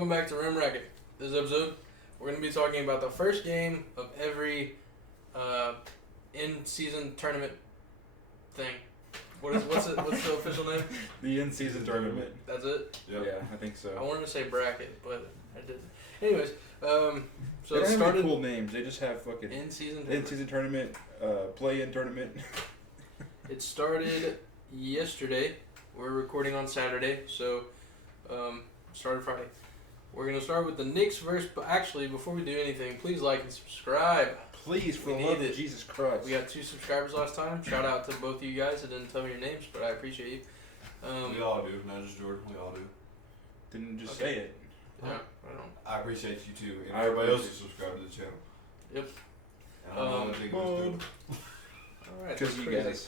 Welcome back to Rim Racket. This episode, we're going to be talking about the first game of every in-season tournament thing. What's the official name? The in-season tournament. That's it? Yep. Yeah, I think so. I wanted to say bracket, but I didn't. Anyways, so they it don't started have cool names. They just have fucking in-season tournament, play-in tournament. It started yesterday. We're recording on Saturday, so started Friday. We're going to start with the Knicks versus... Actually, before we do anything, please like and subscribe. Please, for the love of Jesus Christ. We got 2 subscribers last time. Shout out to both of you guys. I didn't tell me your names, but I appreciate you. We all do, not just Jordan. We all do. Didn't just say it. Yeah, I don't. I appreciate you too, and I everybody else appreciate who subscribed to the channel. Yep. And I don't know what All right. Because you guys.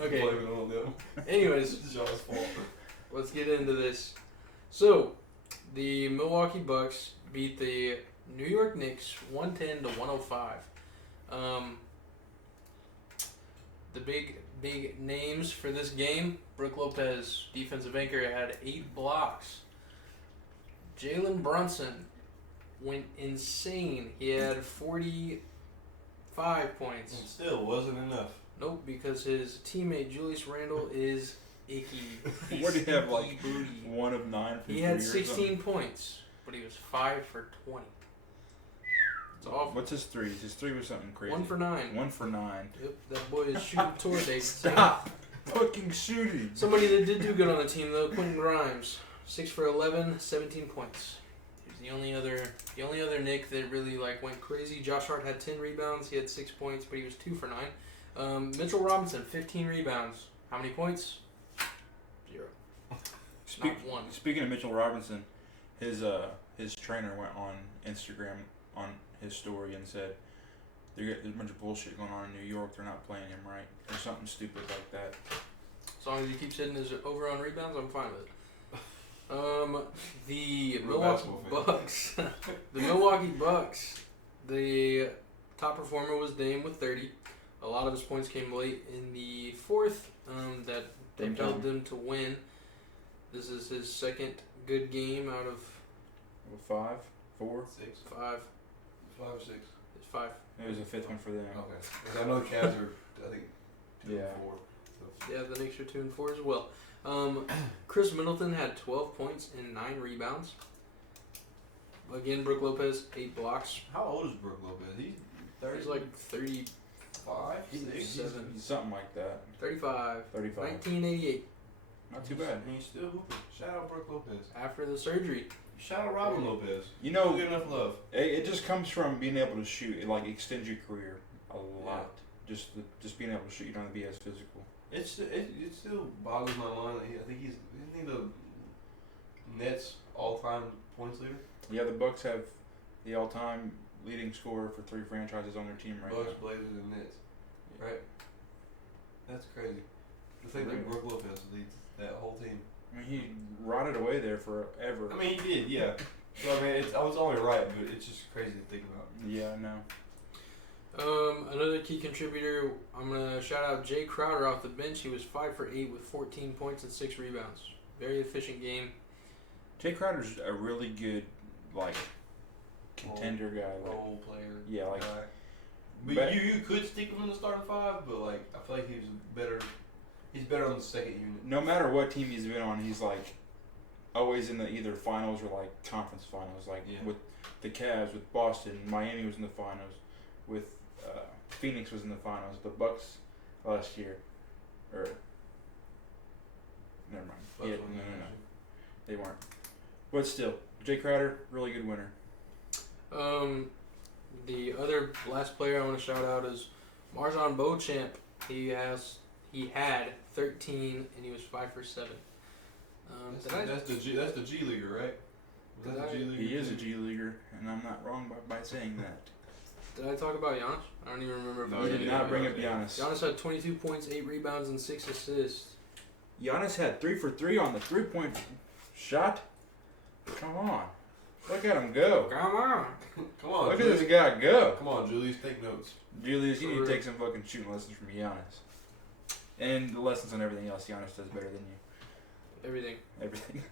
Okay. Blame it on them. Anyways, It's y'all's fault. let's get into this. So, the Milwaukee Bucks beat the New York Knicks 110 to 105. The big names for this game: Brook Lopez, defensive anchor, had 8 blocks. Jalen Brunson went insane. He had 45 points. And still wasn't enough. Nope, because his teammate Julius Randle is icky. What did he have, like, Icky booty. 1 of 9 from He had 16 points, but he was 5 for 20. It's awful. What's his threes? His 3 was something crazy. 1 for 9. 1 for 9. Yep, that boy is shooting tour dates. Stop fucking shooting. Somebody that did do good on the team though, Quentin Grimes, 6 for 11, 17 points. He's the only other Nick that really went crazy. Josh Hart had 10 rebounds. He had 6 points, but he was 2 for 9. Mitchell Robinson, 15 rebounds. How many points? 0. Not 1. Speaking of Mitchell Robinson, his trainer went on Instagram on his story and said there's a bunch of bullshit going on in New York. They're not playing him right or something stupid like that. As long as he keeps hitting his over on rebounds, I'm fine with it. The Real Milwaukee basketball fan. Bucks. The Milwaukee Bucks. The top performer was Dame with 30. A lot of his points came late in the fourth. That propelled them to win. This is his second good game out of 5, 4. 6, 5. 5 or 6. It's 5. It was a 5th one for them. Okay. 'Cause I know the Cavs are, I think, 2 Yeah. and 4. So. Yeah, the Knicks are 2 and 4 as well. Chris Middleton had 12 points and 9 rebounds. Again, Brook Lopez 8 blocks. How old is Brook Lopez? He's 30. He's like 35. 6. Seven. Something like that. 35. 35. 1988. Not too bad. And he's still hooping. Shout out Brook Lopez. After the surgery. Shout out Robin Lopez. You Don't know, get enough love. it just comes from being able to shoot. It extends your career a lot. Just being able to shoot. You don't have to be as physical. It still boggles my mind that I think isn't he the Nets all-time points leader? Yeah, the Bucks have the all-time leading scorer for 3 franchises on their team right Bucks, now. Blazers, and Nets. Right? That's crazy. To think that Brook Lopez leads that whole team. I mean, he rotted away there forever. I mean, he did, yeah. So I mean, I was only right, but it's just crazy to think about. Yeah, I know. Another key contributor, I'm going to shout out Jay Crowder off the bench. He was 5 for 8 with 14 points and 6 rebounds. Very efficient game. Jay Crowder's a really good, contender guy. Role player. Yeah, guy. But you could stick him in the starting 5, but I feel like he's better on the second unit. No matter what team he's been on, he's always in the either finals or conference finals. With the Cavs, with Boston, Miami was in the finals, with Phoenix was in the finals. The Bucks last year, or never mind. Bucks Yeah, won no, the they weren't. But still, Jay Crowder, really good winner. The other last player I want to shout out is Marjon Beauchamp. He had 13 and he was 5 for 7. That's the G Leaguer, right? Was that the G Leaguer? He is a G Leaguer, and I'm not wrong by saying that. Did I talk about Giannis? I don't even remember. No, I You did. did not bring up Giannis. Giannis had 22 points, 8 rebounds, and 6 assists. Giannis had 3 for 3 on the 3-point shot. Come on. Look at him go. Come on. Come on, Look at Julius. this guy go. Come on, Julius, take notes. Julius, you need to take some fucking shooting lessons from Giannis. And the lessons on everything else Giannis does better than you. Everything. Everything.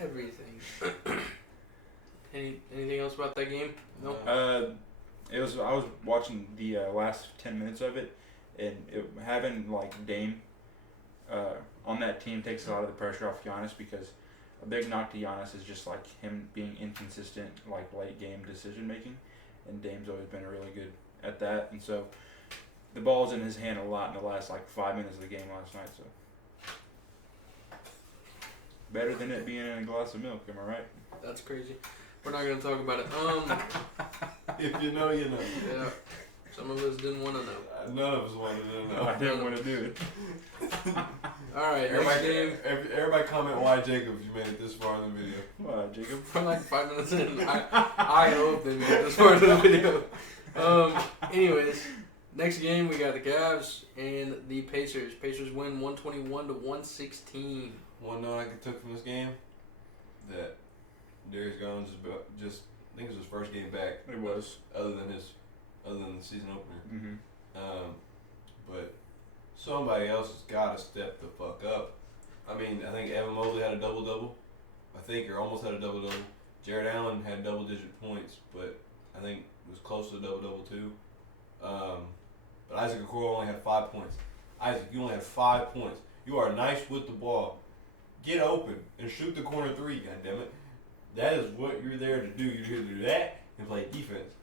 everything. Anything else about that game? No. I was watching the last 10 minutes of it, and having like Dame on that team takes a lot of the pressure off Giannis, because a big knock to Giannis is just like him being inconsistent, like late game decision making, and Dame's always been really good at that, and so the ball's in his hand a lot in the last like 5 minutes of the game last night. So better than it being in a glass of milk. Am I right? That's crazy. We're not gonna talk about it. If you know, you know. Yeah. Some of us didn't want to know. None of us wanted to know. I didn't want to do it. All right, next Everybody, game. everybody comment why Jacob if you made it this far in the video. Wow, Jacob. We're like 5 minutes in. I hope they made this part of the video. Anyways, next game we got the Cavs and the Pacers. Pacers win 121-116. One note I took from this game, that Darius Garland just I think it was his first game back. It was. Other than the season opener. Mm-hmm. But somebody else has got to step the fuck up. I mean, I think Evan Mobley had a double-double. I think, or almost had a double-double. Jared Allen had double-digit points, but I think it was close to a double-double too. But Isaac Okoro only had 5 points. Isaac, you only had 5 points. You are nice with the ball. Get open and shoot the corner three, goddammit. That is what you're there to do. You're here to do that and play defense.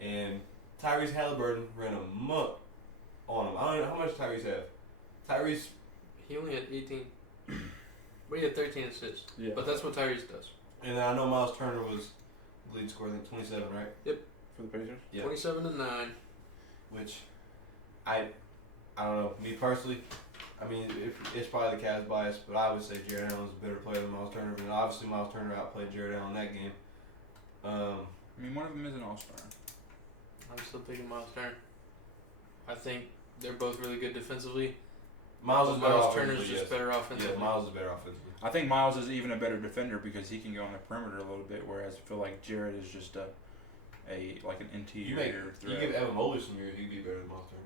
And Tyrese Halliburton ran amok on him. I don't know how much Tyrese have. Tyrese, He only had 18. But he had 13 assists. Yeah. But that's what Tyrese does. and I know Miles Turner was the lead scorer, I think 27, right? For the Pacers. Yeah. 27-9. Which I don't know. Me personally, I mean, it's probably the Cavs bias, but I would say Jared Allen's a better player than Miles Turner. But obviously, Miles Turner outplayed Jared Allen that game. I mean, one of them is an all-star. I'm still picking Miles Turner. I think they're both really good defensively. Miles is better Miles offensively, Turner's just yes. better offensively. Yeah, Miles is better offensively. I think Miles is even a better defender because he can go on the perimeter a little bit, whereas I feel like Jared is just an interior You threat. give Evan Mobley some years, he'd be better than Miles Turner.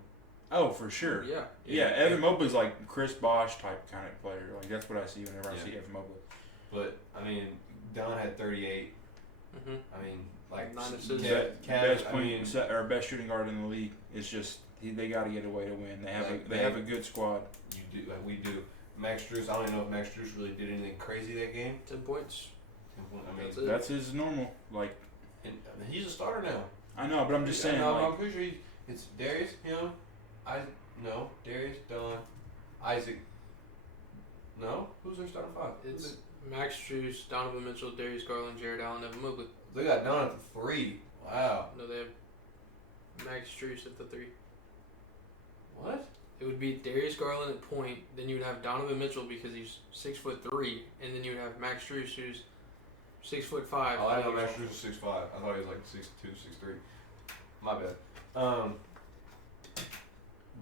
Oh, for sure. Yeah. Yeah, Evan Mobley's like Chris Bosh type kind of player. Like that's what I see whenever I Yeah. see Evan Mobley. But I mean, Don had 38. Mm-hmm. I mean, like 9 assists. Best I point mean, or best shooting guard in the league. It's just they got to get a way to win. They have Like, they have a good squad. you do like we do. Max Strus, I don't even know if Max Strus really did anything crazy that game. 10 points. I mean, That's it. That's his normal. Like and, I mean, he's a starter now. I know, but I'm just saying. No, Like, I'm pretty sure it's Darius, him, Darius, Don, Isaac. No, who's their starting five? It's Max Strus, Donovan Mitchell, Darius Garland, Jared Allen, Evan Mobley. They got Don at the 3. Wow. No, they have Max Strus at the 3. What? It would be Darius Garland at point, then you would have Donovan Mitchell because he's 6'3", and then you would have Max Strus who's 6'5". Oh, I know Max Strus was 6'5". I thought he was like 6'2", 6'3". My bad.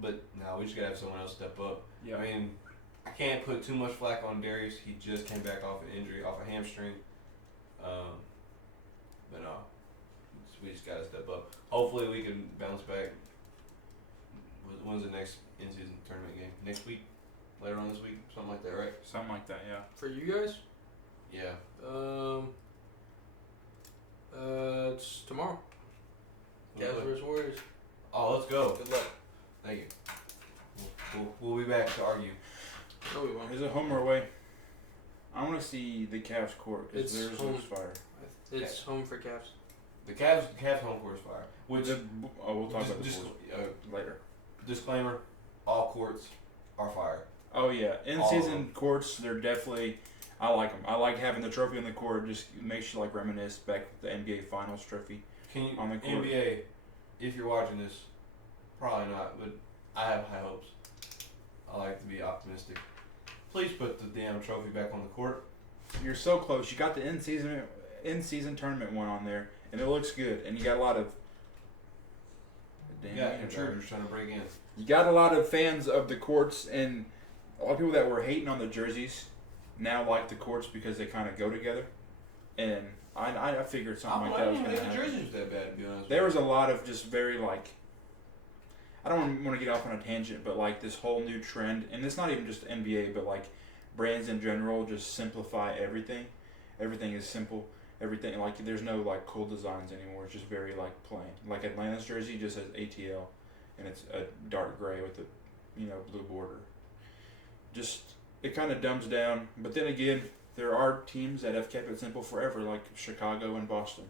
But no, we just gotta have someone else step up. yeah. I mean, I can't put too much flack on Darius. He just came back off an injury, off a hamstring. But no, we just gotta step up. Hopefully, we can bounce back. When's the next in-season tournament game? Next week? Later on this week? Something like that, right? Something like that. Yeah. For you guys, Yeah. it's tomorrow. Let's Cavs play. vs Warriors. Oh, let's go. Good luck. Thank you. We'll be back to argue. No, we won't. Is it home or away? I want to see the Cavs court because It's theirs home. looks fire. It's home for Cavs. The Cavs home court is fire. Which We'll talk about just, this later. disclaimer: all courts are fire. Oh yeah, in All of season them. courts, they're definitely. I like them. I like having the trophy on the court. Just makes you like reminisce back with the NBA Finals trophy. Can you On the court. NBA? If you're watching this, probably not, but I have high hopes. I like to be optimistic. Please put the damn trophy back on the court. You're so close. You got the in season tournament one on there, and it looks good. And you got a lot of. Damn, Yeah, you got- intruders trying to break in. You got a lot of fans of the courts, and a lot of people that were hating on the jerseys now like the courts because they kind of go together. And I figured something like that was I going didn't to think the happen. jerseys was that bad, to be honest. There was a lot of just very like. I don't want to get off on a tangent, but like this whole new trend, and it's not even just NBA, but like brands in general just simplify everything. Everything is simple. Everything like there's no like cool designs anymore. It's just very like plain. Like Atlanta's jersey just says ATL, and it's a dark gray with a blue border. Just it kind of dumbs down. But then again, there are teams that have kept it simple forever, like Chicago and Boston.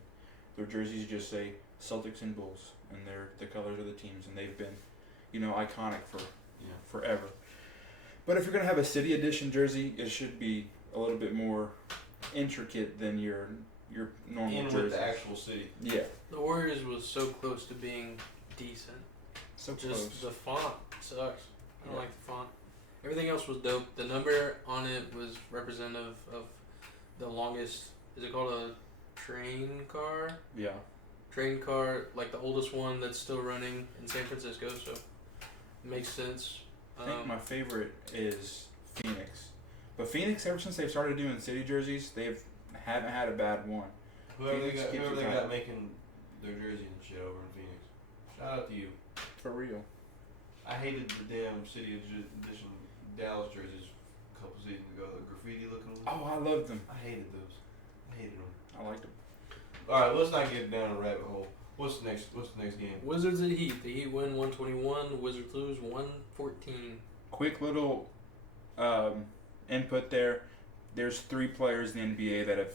Their jerseys just say Celtics and Bulls, and they're the colors of the teams, and they've been, iconic for forever. But if you're gonna have a city edition jersey, it should be a little bit more intricate than your normal in jersey. with the actual city. Yeah. The Warriors was so close to being decent. So Just close. the font sucks. I don't Yeah. like the font. Everything else was dope. The number on it was representative of the longest. Is it called a train car? Yeah. Train car, like the oldest one that's still running in San Francisco. So it makes sense. I think my favorite is Phoenix. But Phoenix, ever since they've started doing city jerseys, haven't had a bad one. Whoever they Phoenix keeps it got tight. making their jersey and shit over in Phoenix. Shout out to you. For real. I hated the damn City Edition Dallas jerseys a couple seasons ago. The graffiti looking ones. Oh, I loved them. I hated those. I hated them. I liked them. All right, let's not get down a rabbit hole. What's the next game? Wizards at Heat. The Heat win 121. Wizards lose 114. Quick little input there. There's 3 players in the NBA that have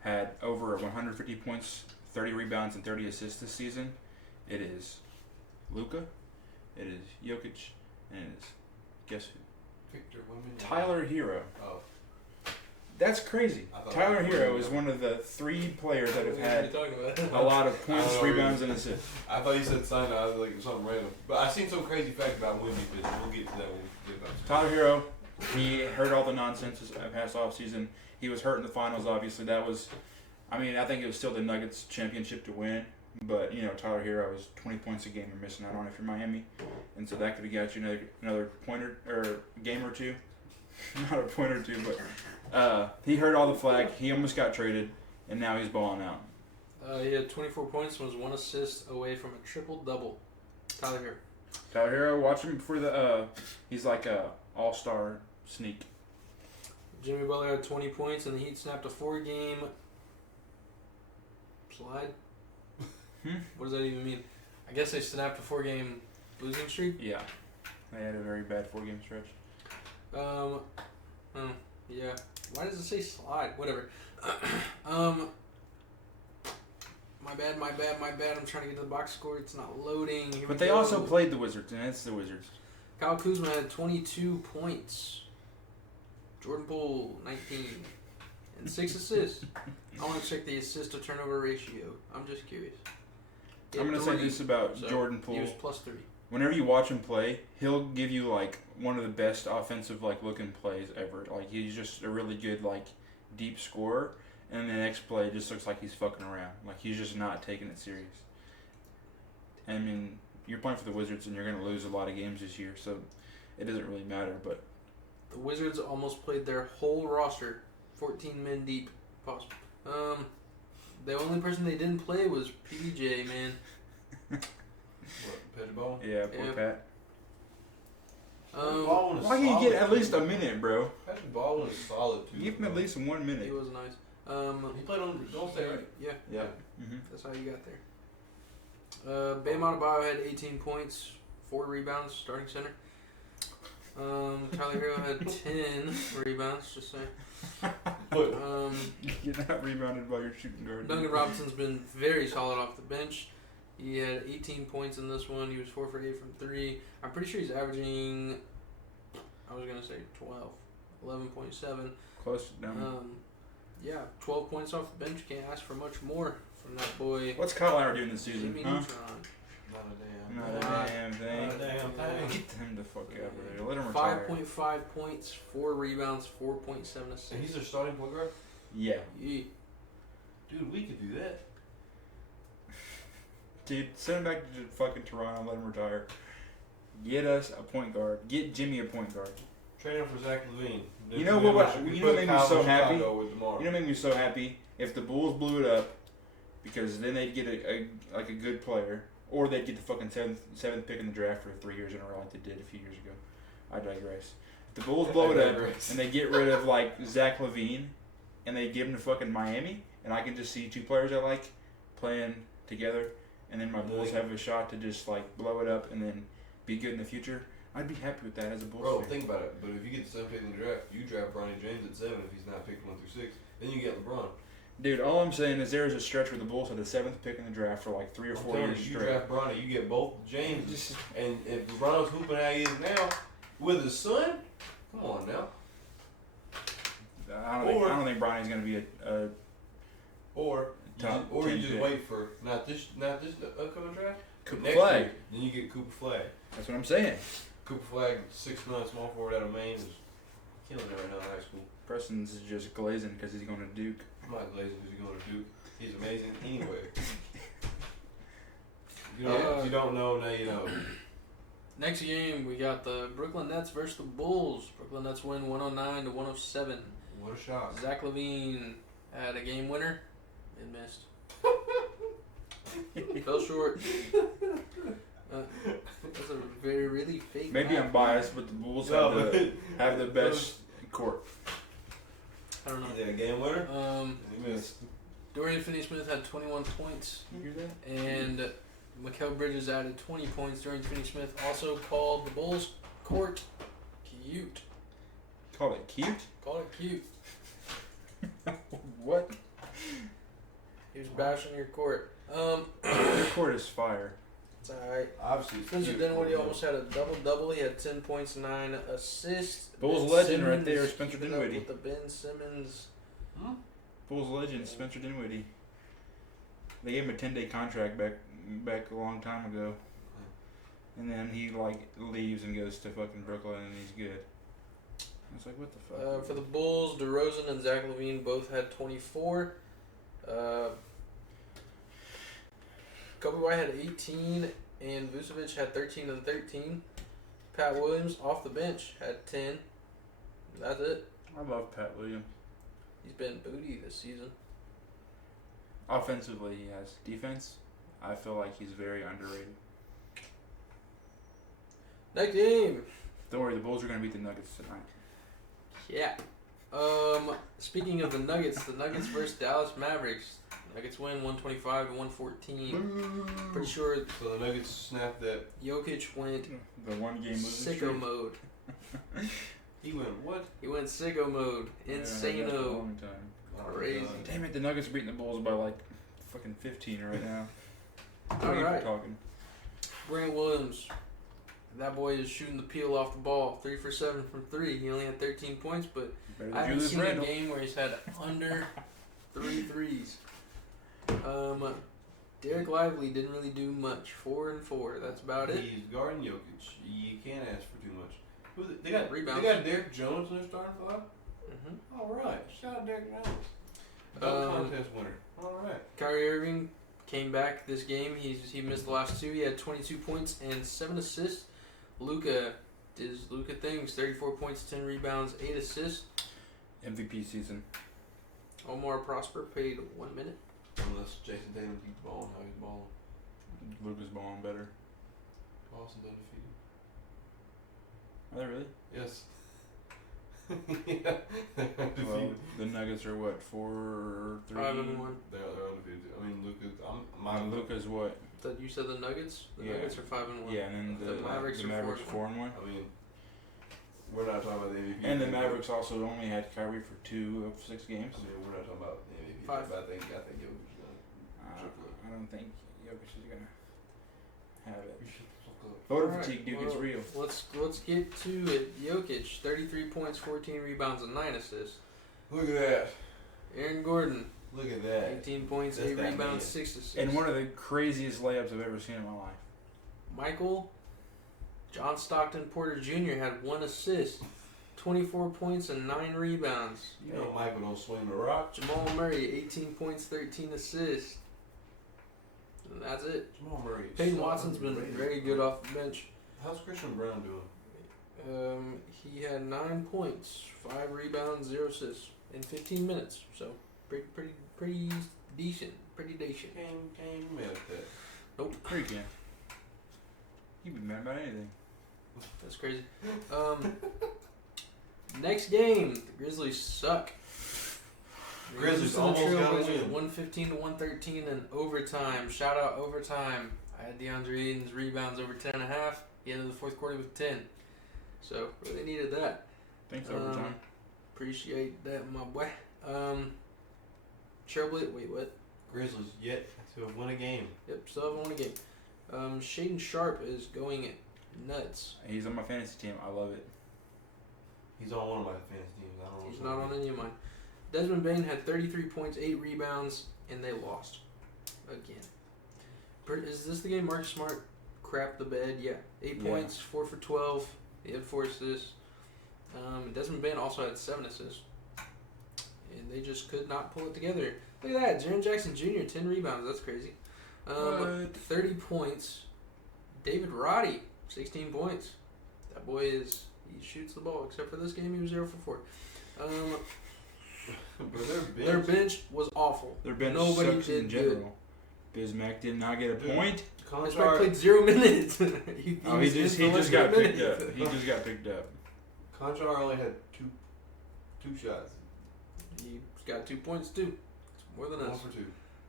had over 150 points, 30 rebounds, and 30 assists this season. It is Luka, it is Jokic, and it is, guess who? Victor Women. Tyler Hero. Oh. That's crazy. I thought Tyler it was Hero Women. is one of the 3 players that have What are had you talking a about? lot of points, I don't know. rebounds, and assists. I thought you said sign. I was like something random. But I seen some crazy fact about Wemby pitching. We'll get to that when we get back. Tyler Hero, he heard all the nonsense this past offseason. He was hurt in the finals, obviously. That was, I think it was still the Nuggets championship to win. But, Tyler Hero is 20 points a game you're missing out on if you're Miami. And so that could have got you another pointer or game or two. Not a point or two, but he heard all the flack. He almost got traded, and now he's balling out. He had 24 points and was 1 assist away from a triple-double. Tyler Hero. Tyler Hero, watch him for the, he's like a all-star sneak. Jimmy Butler had 20 points and the Heat snapped a 4-game slide. What does that even mean? I guess they snapped a 4-game losing streak. Yeah. They had a very bad 4-game stretch. Yeah. Why does it say slide? Whatever. My bad. I'm trying to get to the box score. It's not loading. Here But we they go. also played the Wizards, and it's the Wizards. Kyle Kuzma had 22 points. Jordan Poole, 19. And 6 assists. I want to check the assist to turnover ratio. I'm just curious. He I'm had going to say 3, this about so Jordan He Poole. was plus 3. Whenever you watch him play, he'll give you like one of the best offensive looking plays ever. Like he's just a really good deep scorer, and the next play just looks like he's fucking around. Like he's just not taking it serious. I mean, you're playing for the Wizards and you're gonna lose a lot of games this year, so it doesn't really matter. But The Wizards almost played their whole roster, 14 men deep. Pause. The only person they didn't play was PJ, man. What, Patrick Baldwin? yeah, poor Yeah. Pat. Baldwin is Why can you solid, get at least a too. minute, bro? Patrick Baldwin is solid too. Give him at least 1 minute. He was nice. He played on Don't Stay right. Yeah, Yeah. Mm-hmm. that's how you got there. Bam Adebayo had 18 points, 4 rebounds, starting center. Tyler Hero had 10 rebounds, just saying. Look, You're not rebounded by your shooting guard. Duncan Robinson's been very solid off the bench. He had 18 points in this one. He was 4 for 8 from 3. I'm pretty sure he's averaging, I was going to say 12, 11.7. Close to down. Yeah, 12 points off the bench. Can't ask for much more from that boy. What's Kyle Lowry doing this season? Jimmy Huh? Neutron. not Not a damn. a damn thing. Not a damn thing. Get him the fuck out of there. Let him retire. 5.5 points, 4 rebounds, 4.7 assists. And he's their starting point guard. Yeah. Yeah. Dude, we could do that. Dude, send him back to fucking Toronto, let him retire. Get us a point guard. Get Jimmy a point guard. Trade him for Zach LaVine. You know what- you know what made me so happy? With You know what made me so happy? If the Bulls blew it up, because then they'd get a good player, or they'd get the fucking seventh pick in the draft for 3 years in a row like they did a few years ago. I digress. If the Bulls blow it up and they get rid of Zach LaVine, and they give him to fucking Miami, and I can just see 2 players I like playing together, and then my Bulls have a shot to just like blow it up and then be good in the future, I'd be happy with that as a Bulls Bro, fan. think about it. But if you get the 7th pick in the draft, you draft Bronny James at 7 if he's not picked 1 through 6. Then you get LeBron. Dude, all I'm saying is there was a stretch where the Bulls had the 7th pick in the draft for like 3 or 4 years You straight. draft Bronny, you get both James. And if LeBron's hooping how he is now with his son, come on now. I don't think Bronny's gonna be a Or top you 10 just pick. wait for not this upcoming draft. Cooper Next Flag. year, then you get Cooper Flag. That's what I'm saying. Cooper Flag, 6'9" small forward out of Maine, is killing it right now in high school. Preston's just glazing because he's going to Duke. I'm not glazing because he's going to Duke. He's amazing anyway. If you don't know, now you know. Next game, we got the Brooklyn Nets versus the Bulls. Brooklyn Nets win 109 to 107. What a shock. Zach LaVine had a game winner and missed. Fell short. That's a really fake. Maybe math. I'm biased, but the Bulls have the best court. I don't know. Is that a game winner? Um, Dorian Finney-Smith had 21 points, You hear that? and Mikal Bridges added 20 points. Dorian Finney-Smith also called the Bulls court cute. Call it cute? Called it cute. What? He was bashing your court. Your court is fire. It's alright. Obviously, it's Spencer cute. Dinwiddie almost had a double-double. He had 10 points, 9 assists. Bulls Ben legend right Simmons there, Spencer keeping up Dinwiddie. With the Ben Simmons. Bulls legend, Spencer Dinwiddie. They gave him a 10-day contract back a long time ago. And then he like leaves and goes to fucking Brooklyn and he's good. I was like, what the fuck? For the Bulls, DeRozan and Zach LaVine both had 24. Kobe White had 18, and Vucevic had 13 and 13. Pat Williams, off the bench, had 10. That's it. I love Pat Williams. He's been booty this season. Offensively, he has. Defense, I feel like he's very underrated. Next game. Don't worry, the Bulls are going to beat the Nuggets tonight. Yeah. Speaking of the Nuggets versus Dallas Mavericks. Nuggets win 125 to 114. Pretty sure So the Nuggets snapped that. Jokic went The one game losing sicko streak. mode. He went what? He went sicko mode. Yeah, that's a Insano. long time. Oh, Crazy. God. Damn it, the Nuggets are beating the Bulls by like fucking 15 right now. Alright. Talking. Grant Williams. That boy is shooting the peel off the ball. 3 for 7 from 3. He only had 13 points, but Better I than haven't Julius seen Randle. a game where he's had under 3 threes. Derek Lively didn't really do much. 4 and 4. That's about it. He's guarding Jokic. You can't ask for too much. They got Rebounds. They got Derek Jones in their starting five. Mm-hmm. All right, shout out Derek Jones. Dunk contest winner. All right. Kyrie Irving came back this game. He missed the last 2. He had 22 points and 7 assists. Luka did his Luka things. 34 points, 10 rebounds, 8 assists. MVP season. Omar Prosper played 1 minute. Unless Jason Tatum keeps balling how he's balling. Luka's balling better. Boston's undefeated. Are they really? Yes. Yeah. They're undefeated. Well, the Nuggets are what, 4-3? 5 and 1. They're undefeated. I mean, Luka's what? You said the Nuggets? The Yeah. Nuggets are 5 and 1. Yeah, and then The Mavericks are 4 and 1. I mean, we're not talking about the MVP. And the Mavericks also only had Kyrie for 2 of 6 games. I mean, we're not talking about the MVP. 5. But I think Jokic's gonna. I don't think Jokic is gonna have it. You should fuck up. Voter Alright, fatigue, Duke, well, it's real. Let's get to it. Jokic, 33 points, 14 rebounds, and 9 assists. Look at that. Aaron Gordon, Look at that. 18 points, That's 8 that rebounds, man. 6 assists. And one of the craziest layups I've ever seen in my life. Michael John Stockton Porter Jr. had 1 assist, 24 points, and 9 rebounds. You know Michael don't swing the rock. Jamal Murray, 18 points, 13 assists. And that's it. Jamal Murray. is Peyton so Watson's been underrated. very good off the bench. How's Christian Brown doing? He had 9 points, 5 rebounds, 0 assists in 15 minutes. So pretty decent. Pretty decent. Can't even mad at that. Nope, Sure you can. You'd be mad about anything. that's crazy. Next game, the Grizzlies suck. Grizzlies almost got a win. 115 to 113 in overtime. Shout out overtime. I had DeAndre Ayton's rebounds over 10.5. He ended the fourth quarter with 10. So really needed that. Thanks overtime. Appreciate that, my boy. Trailblazers. Wait, what? Grizzlies yet to win a game. Yep, still haven't won a game. Shaden Sharp is going nuts. He's on my fantasy team. I love it. He's on one of my fantasy teams. I don't know. He's not on any of mine. Desmond Bain had 33 points, 8 rebounds, and they lost again. Is this the game Marcus Smart crapped the bed? Yeah. 8 points, 4 for 12. He had 4 assists. Desmond Bain also had 7 assists. And they just could not pull it together. Look at that. Jaren Jackson Jr., 10 rebounds. That's crazy. 30 points. David Roddy, 16 points. That boy he shoots the ball. Except for this game, he was 0 for 4. But their bench was awful. Their bench Nobody sucks did in general. Bismack did not get a point. Bismack played 0 minutes. he just got picked up. He just got picked up. Conchar only had two shots. He got 2 points too. It's more than us. 1 for 2.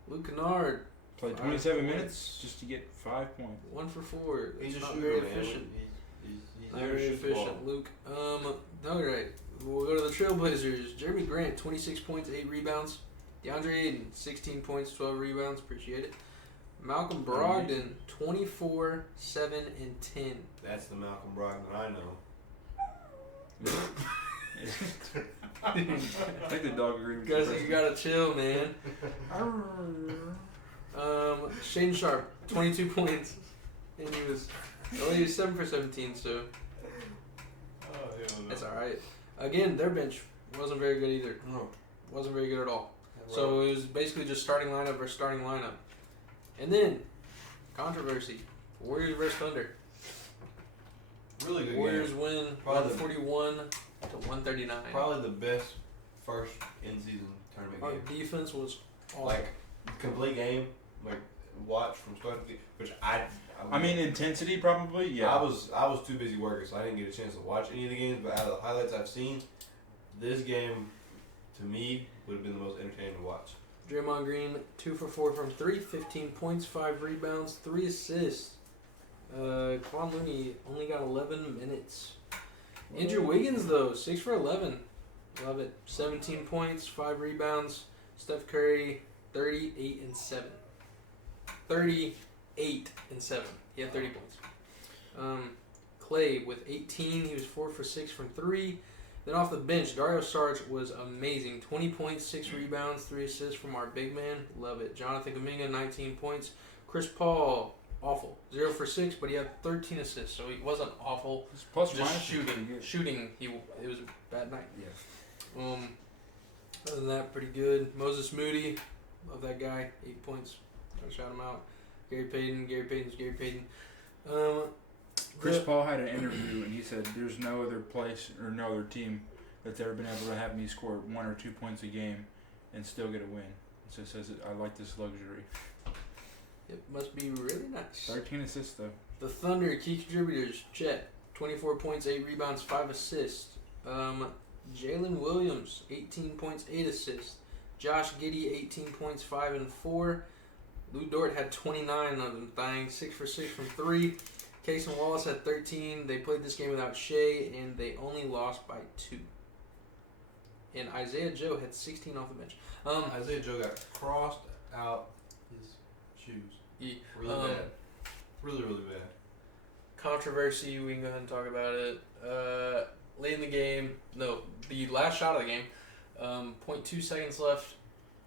Luke Kennard played 27 minutes just to get 5 points. 1 for 4. He's not a very shooter, efficient. He's Not very efficient, Luke. All right. We'll go to the Trailblazers. Jeremy Grant, 26 points, 8 rebounds. DeAndre Ayton, 16 points, 12 rebounds. Appreciate it. Malcolm Brogdon, 24, 7, and 10. That's the Malcolm Brogdon I know. I think the dog agreed with Guys, you gotta chill, man. Shaden Sharp, 22 points, and he was 7 for 17, so that's all right. Again, their bench wasn't very good either. No. Wasn't very good at all. So it was basically just starting lineup versus starting lineup. And then, controversy. Warriors versus Thunder. Really good Warriors game. win 141 to 139. Probably the best first in-season tournament Our game. defense was awful. Like, complete game. Like, watch from start to which I mean, intensity probably, yeah. I was too busy working, so I didn't get a chance to watch any of the games. But out of the highlights I've seen, this game, to me, would have been the most entertaining to watch. Draymond Green, 2 for 4 from 3, 15 points, 5 rebounds, 3 assists. Kevon Looney only got 11 minutes. Andrew Wiggins, though, 6 for 11. Love it. 17 points, 5 rebounds. Steph Curry, 38 and 7. 38 and 7. He had 30 points. Clay with 18. He was 4 for 6 from 3. Then off the bench, Dario Saric was amazing. 20 points, 6 rebounds, 3 assists from our big man. Love it. Jonathan Kuminga, 19 points. Chris Paul, awful. 0 for 6, but he had 13 assists, so he wasn't awful. Plus just shooting. It was a bad night. Yeah. Other than that, pretty good. Moses Moody, love that guy. 8 points. Gotta shout him out. Gary Payton. Chris Paul had an interview and he said there's no other place or no other team that's ever been able to have me score 1 or 2 points a game and still get a win. So it says I like this luxury. It must be really nice. 13 assists though. The Thunder, key contributors, Chet, 24 points, 8 rebounds, 5 assists. Jalen Williams, 18 points, 8 assists. Josh Giddey, 18 points, 5 and 4. Lou Dort had 29 of them things, 6 for 6 from 3. Cason Wallace had 13. They played this game without Shea, and they only lost by 2. And Isaiah Joe had 16 off the bench. Isaiah Joe got crossed out his shoes. Really bad. Really, really bad. Controversy, we can go ahead and talk about it. Late in the game, the last shot of the game, 0.2 seconds left.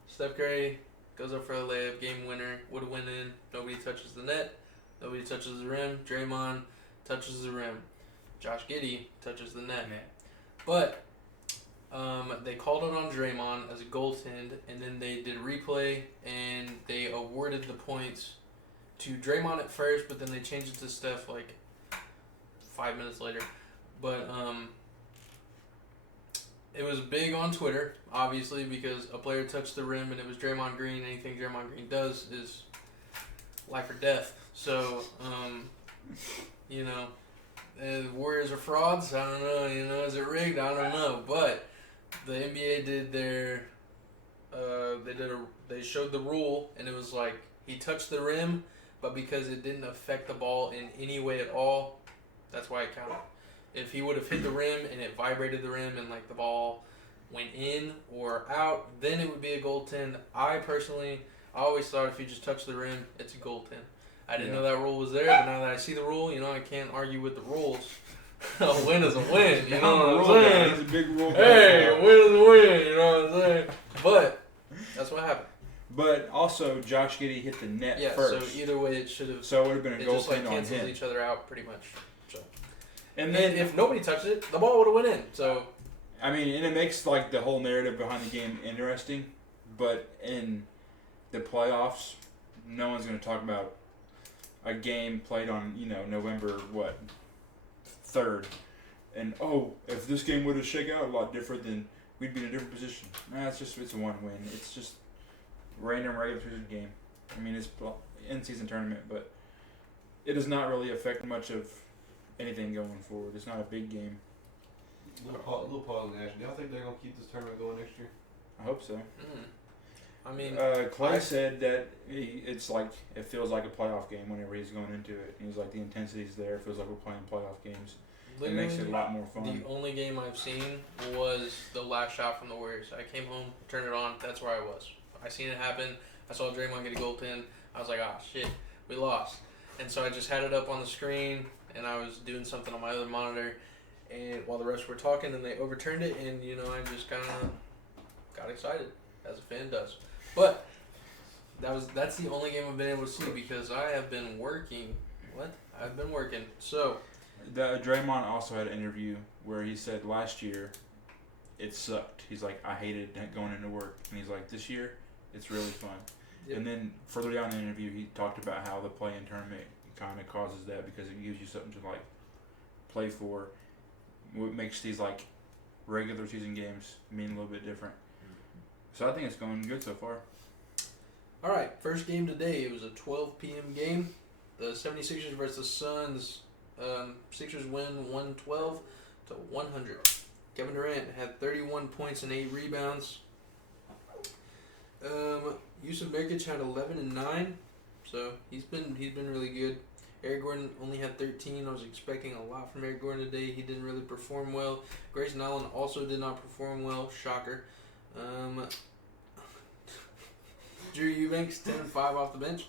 Steph Curry goes up for a layup, game winner, would have went in. Nobody touches the net. Nobody touches the rim. Draymond touches the rim. Josh Giddey touches the net. But they called it on Draymond as a goaltend, and then they did a replay, and they awarded the points to Draymond at first, but then they changed it to Steph like 5 minutes later. But it was big on Twitter, obviously, because a player touched the rim, and it was Draymond Green. Anything Draymond Green does is life or death. So, the Warriors are frauds. I don't know. Is it rigged? I don't know. But the NBA did their They showed the rule, and it was like he touched the rim, but because it didn't affect the ball in any way at all, that's why it counted. If he would have hit the rim and it vibrated the rim and like the ball went in or out, then it would be a goaltend. I always thought if you just touch the rim, it's a goaltend. I didn't know that rule was there, but now that I see the rule, I can't argue with the rules. A win is a win, you know what I'm saying? It's a big rule. Hey, a win is a win, you know what I'm saying? But that's what happened. But also, Josh Giddey hit the net first. So either way, it should have. So it would have been a it goaltend just like on cancels him. each other out pretty much. So. And then if nobody touched it, the ball would have went in. So. I mean, and it makes like the whole narrative behind the game interesting, but in the playoffs, no one's going to talk about a game played on November 3rd, and if this game would have shaken out a lot different, then we'd be in a different position. Nah, it's a one win. It's just random regular season game. I mean, it's in season tournament, but it does not really affect much of anything going forward. It's not a big game. Little pause in action. Y'all think they're gonna keep this tournament going next year? I hope so. I mean, Clay said that it feels like a playoff game whenever he's going into it. He was like, the intensity's there. It feels like we're playing playoff games. It makes it a lot more fun. The only game I've seen was the last shot from the Warriors. I came home, turned it on. That's where I was. I seen it happen. I saw Draymond get a goaltend. I was like, shit, we lost. And so I just had it up on the screen, and I was doing something on my other monitor. And while the refs were talking, and they overturned it, and I just kind of got excited, as a fan does. But that's the only game I've been able to see because I have been working. I've been working. So. Draymond also had an interview where he said last year it sucked. He's like, I hated going into work, and he's like, this year it's really fun. Yep. And then further down in the interview, he talked about how the play-in tournament kind of causes that because it gives you something to like play for. What makes these like regular season games mean a little bit different. So I think it's going good so far. All right, first game today. It was a 12 p.m. game. The 76ers versus the Suns. Sixers win 112 to 100. Kevin Durant had 31 points and 8 rebounds. Yusuf Nurkic had 11 and 9, so he's been really good. Eric Gordon only had 13. I was expecting a lot from Eric Gordon today. He didn't really perform well. Grayson Allen also did not perform well. Shocker. Drew Eubanks 10 and 5 off the bench.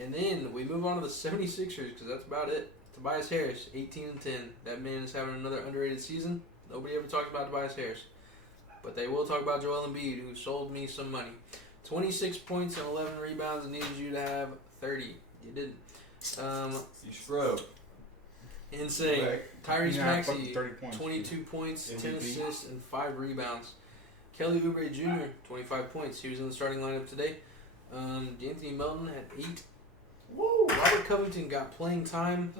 And then we move on to the 76ers because that's about it. Tobias Harris, 18 and 10. That man is having another underrated season. Nobody ever talks about Tobias Harris. But they will talk about Joel Embiid, who sold me some money. 26 points and 11 rebounds and needed you to have 30. You didn't. You scrubbed. Insane. Tyrese Maxey, points, 22 points, MVP. 10 assists, and 5 rebounds. Kelly Oubre Jr., 25 points. He was in the starting lineup today. D'Anthony Melton had 8. Woo! Robert Covington got playing time,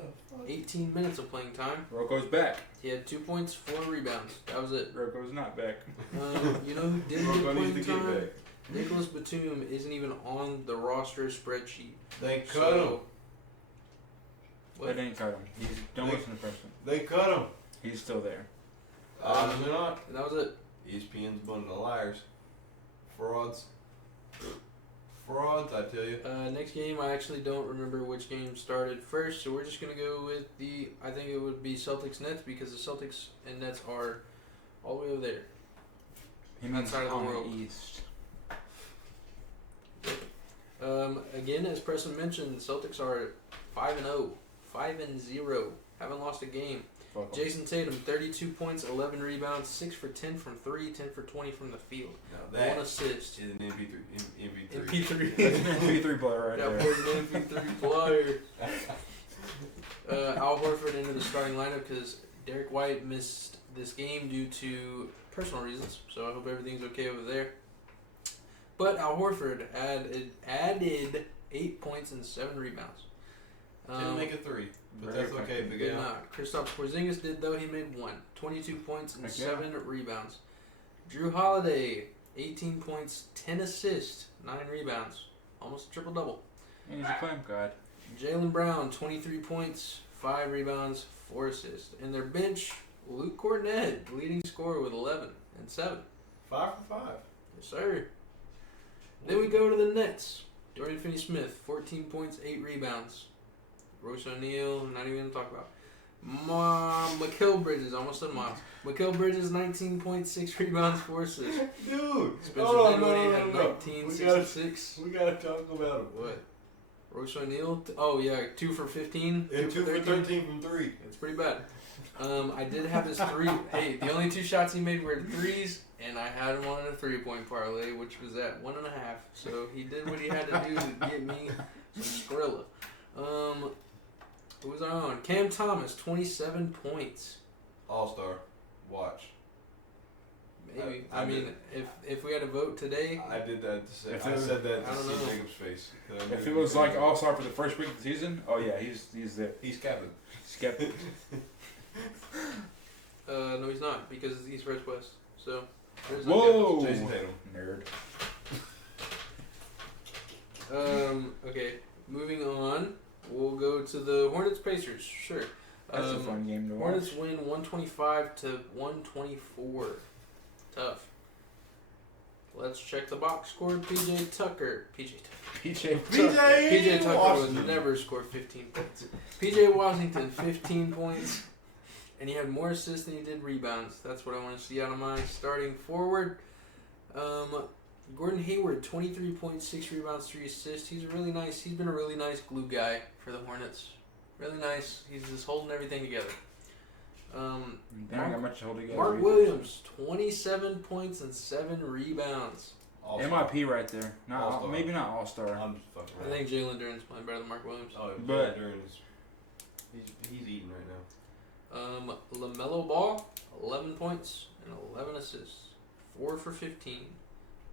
18 minutes of playing time. Rocco's back. He had 2 points, 4 rebounds. That was it. Rocco's not back. You know who didn't get Rocco playing needs to get time? back. Nicholas Batum isn't even on the roster spreadsheet. They cut him. They didn't cut him. Don't listen to Preston. They cut him. He's still there. Obviously not. And that was it. ESPN's a bunch of liars. Frauds. Frauds, I tell you. Next game, I actually don't remember which game started first, so we're just going to go with I think it would be Celtics-Nets because the Celtics and Nets are all the way over there. He means Outside of the on world. the East. Again, as Preston mentioned, Celtics are 5-0. 5-0. Haven't lost a game. Jason Tatum, 32 points, 11 rebounds, 6 for 10 from 3, 10 for 20 from the field. Now that 1 assist. is an MP3. MP3. MP3 player right That there. boy's an MP3 player. Al Horford into the starting lineup because Derek White missed this game due to personal reasons, so I hope everything's okay over there. But Al Horford added 8 points and 7 rebounds. Didn't make a 3, but Very that's okay. Big Did Al. not. Kristaps Porzingis did, though. He made 1. 22 points and Heck yeah. 7 rebounds. Drew Holiday, 18 points, 10 assists, 9 rebounds. Almost a triple-double. And he's a clamp god. Jaylen Brown, 23 points, 5 rebounds, 4 assists. And their bench, Luke Cornett, leading scorer with 11 and 7. 5 for 5. Yes, sir. Then we go to the Nets. Dorian Finney-Smith, 14 points, 8 rebounds. Royce O'Neal, not even going to talk about. Mikal Bridges, almost said Miles. Mikal Bridges, 19.6 rebounds, 4 assists. Dude, Spencer Dinwiddie had 19, 66. We gotta talk about him. What? Royce O'Neal? 2 for 15. And 2 for 13 from 3. It's pretty bad. I did have his 3. Hey, the only 2 shots he made were threes, and I had him on a 3-point parlay, which was at 1.5. So he did what he had to do to get me some Skrilla. Who was I on? Cam Thomas, 27 points. All-star. Watch. Maybe. I mean, if we had a vote today, I did that to say. If I it was- said that I to don't see know. Jacob's face. If it was like All-Star for the first week of the season, oh yeah, he's there. He's captain. Skeptic. no, he's not because it's East vs West. So there's Whoa! Jason Tatum. Nerd. Okay, moving on. We'll go to the Hornets Pacers. Sure. That's a fun game to watch. Hornets win 125 to 124. Tough. Let's check the box score. PJ Tucker. PJ Tucker Washington. would never score 15 points. PJ Washington, 15 points. And he had more assists than he did rebounds. That's what I want to see out of my starting forward. Gordon Hayward, 23 points, 6 rebounds, 3 assists. He's been a really nice glue guy for the Hornets. Really nice. He's just holding everything together. They don't got much to hold together. Mark either. Williams, 27 points and 7 rebounds. All-star. MIP right there. Not All-star. Maybe not All-Star. I'm just fucking I around. think Jalen Duren's playing better than Mark Williams. Oh, But- he's eating right now. LaMelo Ball, 11 points and 11 assists. 4 for 15.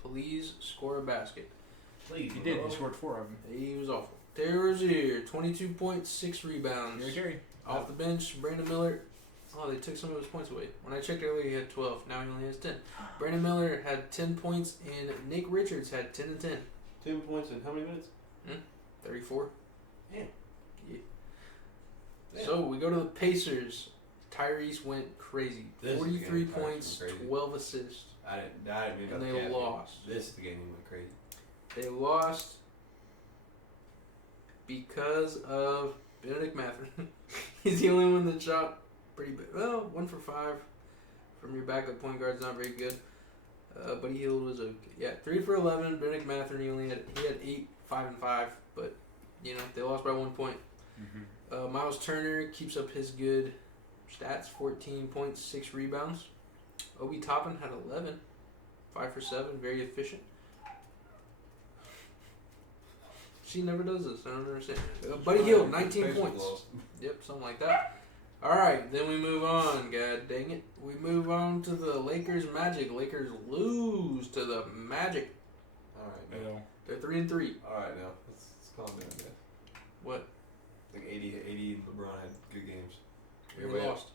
Please score a basket. Please. He did. He scored 4 of them. He was awful. Terry Rozier, 22 points, 6 rebounds. Jerry. Off the bench, Brandon Miller. Oh, they took some of his points away. When I checked earlier, he had 12. Now he only has 10. Brandon Miller had 10 points, and Nick Richards had 10 and 10. 10 points in how many minutes? 34. Damn. Yeah. Damn. So we go to the Pacers. Tyrese went crazy. This is 43 the game Tyrese points, went crazy. 12 assists. I didn't mean And about they the Cavs game. lost. This is the game he went crazy. They lost because of Benedict Mathurin. He's the only one that shot pretty bad. Well, 1 for 5 from your backup point guard's not very good. Buddy Hield was okay. Yeah, 3 for 11. Benedict Mathurin he had 8, 5 and 5, but they lost by 1 point. Mm-hmm. Miles Turner keeps up his good stats, 14 points, 6 rebounds. Obi Toppin had 11, 5 for 7, very efficient. She never does this. I don't understand. Buddy Hield, 19 Pacers points. lost. Yep, something like that. All right, then we move on. God dang it. We move on to the Lakers Magic. Lakers lose to the Magic. Alright, now. They're 3-3. Alright, now. Let's calm down, guys. What? I think 80 and LeBron had good games. They lost.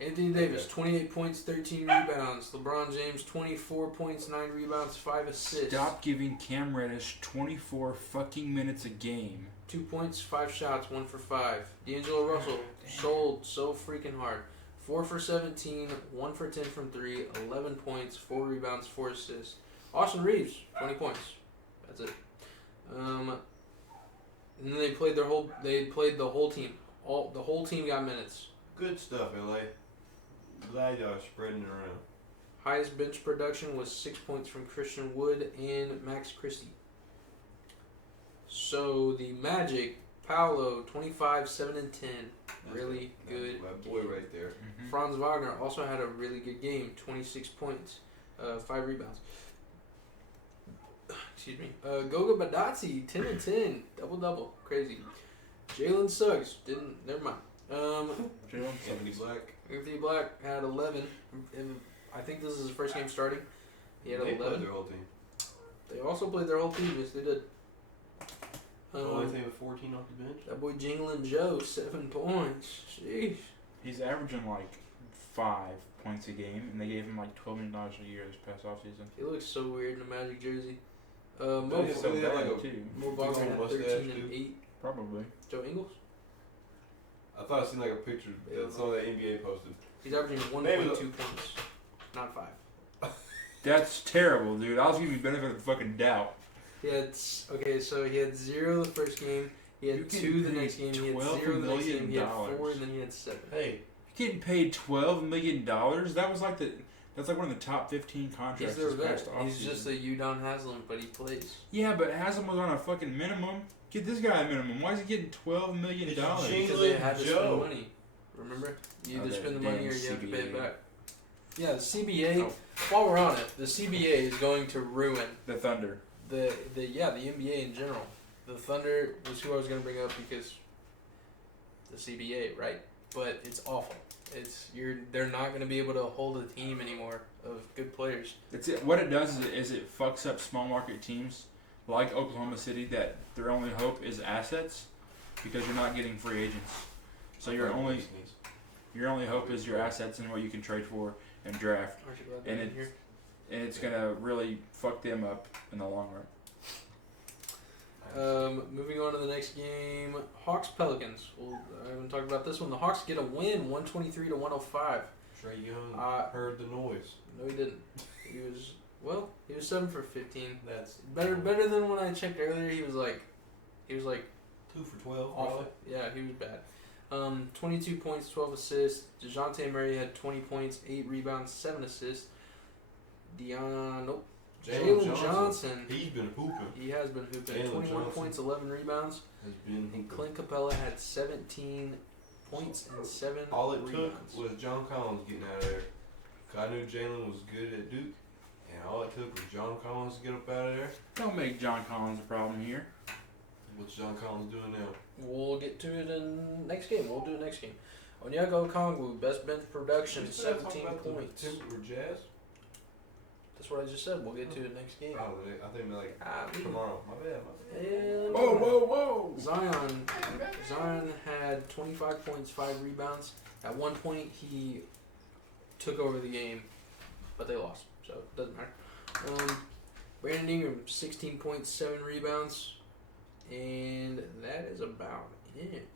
Anthony Davis, 28 points, 13 rebounds. LeBron James, 24 points, 9 rebounds, 5 assists. Stop giving Cam Reddish 24 fucking minutes a game. 2 points, 5 shots, 1 for 5. D'Angelo Russell sold so freaking hard. 4 for 17, 1 for 10 from 3, 11 points, 4 rebounds, 4 assists. Austin Reeves, 20 points. That's it. And then they played the whole team. The whole team got minutes. Good stuff, LA. Glad y'all are spreading it around. Highest bench production was 6 points from Christian Wood and Max Christie. So the Magic, Paolo, 25, 7 and 10. Really good. My boy right there. Mm-hmm. Franz Wagner also had a really good game, 26 points, 5 rebounds. Excuse me. Goga Badazzi, 10 and 10, double-double, crazy. Jalen Suggs, never mind. Anthony Black. Anthony Black had 11, and I think this is his first game starting. He had They 11. played their whole team. They also played their whole team, yes they did. Only team with 14 off the bench. That boy Jingling Joe, 7 points. Sheesh. He's averaging like 5 points a game, and they gave him like $12 million a year this past offseason. He looks so weird in a Magic jersey. Don't Mo he So They have bad like a- too. Wagner had mustache, 13 and too? 8. Probably. Joe Ingles? I thought I seen like a picture that some of the NBA posted. He's averaging 1.2 Maybe points, not 5. That's terrible, dude. I was giving you benefit of the fucking doubt. So he had 0 the first game. He had 2 the next game. He had 0 the next game. He had 4, and then he had 7. Hey, You're getting paid $12 million. That was like that's like one of the top 15 contracts this past offseason. He's just a Udon Haslam, but he plays. Yeah, but Haslam was on a fucking minimum. Get this guy a minimum. Why is he getting $12 million? It's Because they had to spend money. Remember? You either spend the money or you have to pay it back. Yeah, the CBA. While we're on it, the CBA is going to ruin the Thunder. The NBA in general. The Thunder was who I was going to bring up because the CBA, right? But it's awful. They're not going to be able to hold a team anymore of good players. What it does is it fucks up small market teams like Oklahoma City that their only hope is assets because you're not getting free agents. So your only hope is your assets and what you can trade for and draft. And it's gonna really fuck them up in the long run. Moving on to the next game, Hawks Pelicans. I haven't talked about this one. The Hawks get a win, 123-105. Trae Young heard the noise. No, he didn't. He was 7 for 15. That's better than when I checked earlier. He was like 2 for 12. Awful. Probably. Yeah, he was bad. 22 points, 12 assists. DeJounte Murray had 20 points, 8 rebounds, 7 assists. Jalen Johnson. He's been hooping. He has been hooping. Jalen 21 Johnson points, 11 rebounds. Has been and Clint Capella had 17 points and 7 All it rebounds. took was John Collins getting out of there. 'Cause I knew Jalen was good at Duke. And all it took was John Collins to get up out of there. Don't make John Collins a problem here. What's John Collins doing now? We'll get to it in next game. We'll do it next game. Onyeka Okongwu, best bench production, 17 points. Timber Jazz? That's what I just said. We'll get to it next game. Oh, I think like tomorrow. My bad. And Whoa. Zion had 25 points, 5 rebounds. At one point, he took over the game, but they lost, so it doesn't matter. Brandon Ingram, 16 points, 7 rebounds, and that is about it.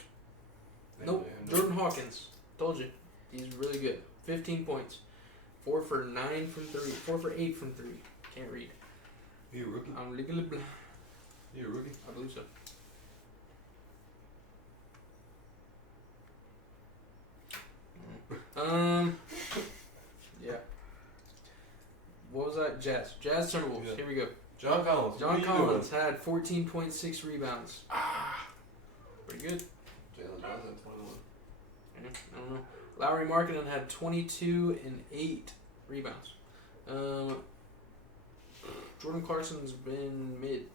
Nope, Jordan Hawkins. Told you. He's really good. 15 points. 4 for 9 from 3. 4 for 8 from 3. Can't read. You a rookie? I'm legally blah. You a rookie? I believe so. Yeah. What was that? Jazz Timberwolves. Yeah. Here we go. John Collins. John Collins had 14.6 rebounds. Pretty good. Jalen Johnson, 21. I don't know. Lowry Markkanen had 22 and 8 rebounds. Jordan Clarkson's been mid.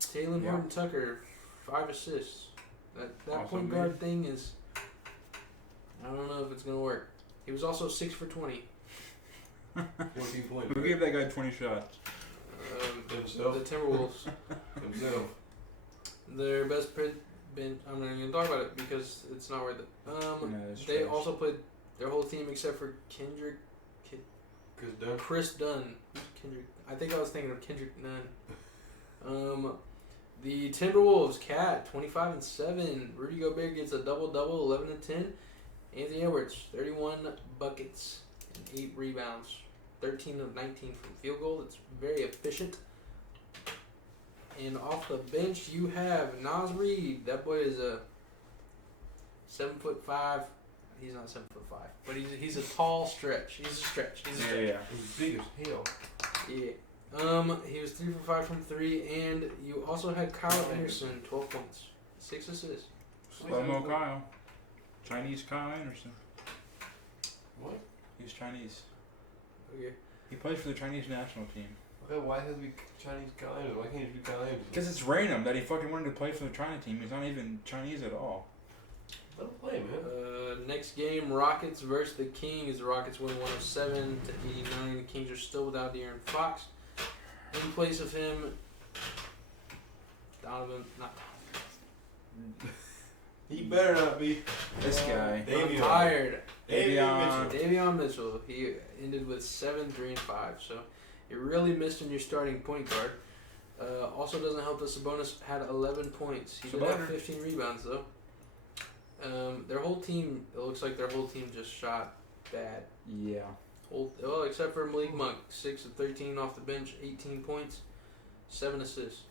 Taylor Horton Tucker, 5 assists. That point guard thing is, I don't know if it's going to work. He was also 6 for 20. 14 points. Who gave that guy 20 shots? Himself. The Timberwolves. Himself. Their best bench. I'm not even going to talk about it because it's not worth it. They also played their whole team except for Chris Dunn. Kendrick. I think I was thinking of Kendrick Nunn. The Timberwolves, Cat, 25 and 7. Rudy Gobert gets a double-double, 11 and 10. Anthony Edwards, 31 buckets and 8 rebounds. 13 of 19 from field goal. It's very efficient. And off the bench, you have Naz Reid. That boy is a 7'5". He's not 7'5", but he's a tall stretch. He's a stretch. Yeah. He's big as hell. Yeah. He was 3 for 5 from 3, and you also had Kyle Anderson, 12 points, 6 assists. Slow-mo Kyle. Chinese Kyle Anderson. What? He's Chinese. Okay. He plays for the Chinese national team. Okay, why has to be Chinese Kyle Anderson? Why can't he be Kyle Anderson? Because it's random that he fucking wanted to play for the China team. He's not even Chinese at all. Let him play, man. Next game, Rockets versus the Kings. The Rockets win 107 to 89. The Kings are still without De'Aaron Fox. In place of him, Donovan. He better not be. This guy. I'm tired. Davion. Davion Mitchell. He ended with 7, 3, and 5. So you're really missing your starting point guard. Also doesn't help that Sabonis had 11 points. He did have 15 rebounds though. Their whole team. It looks like their whole team just shot bad. Yeah. Well, except for Malik Monk, 6 of 13 off the bench, 18 points. 7 assists.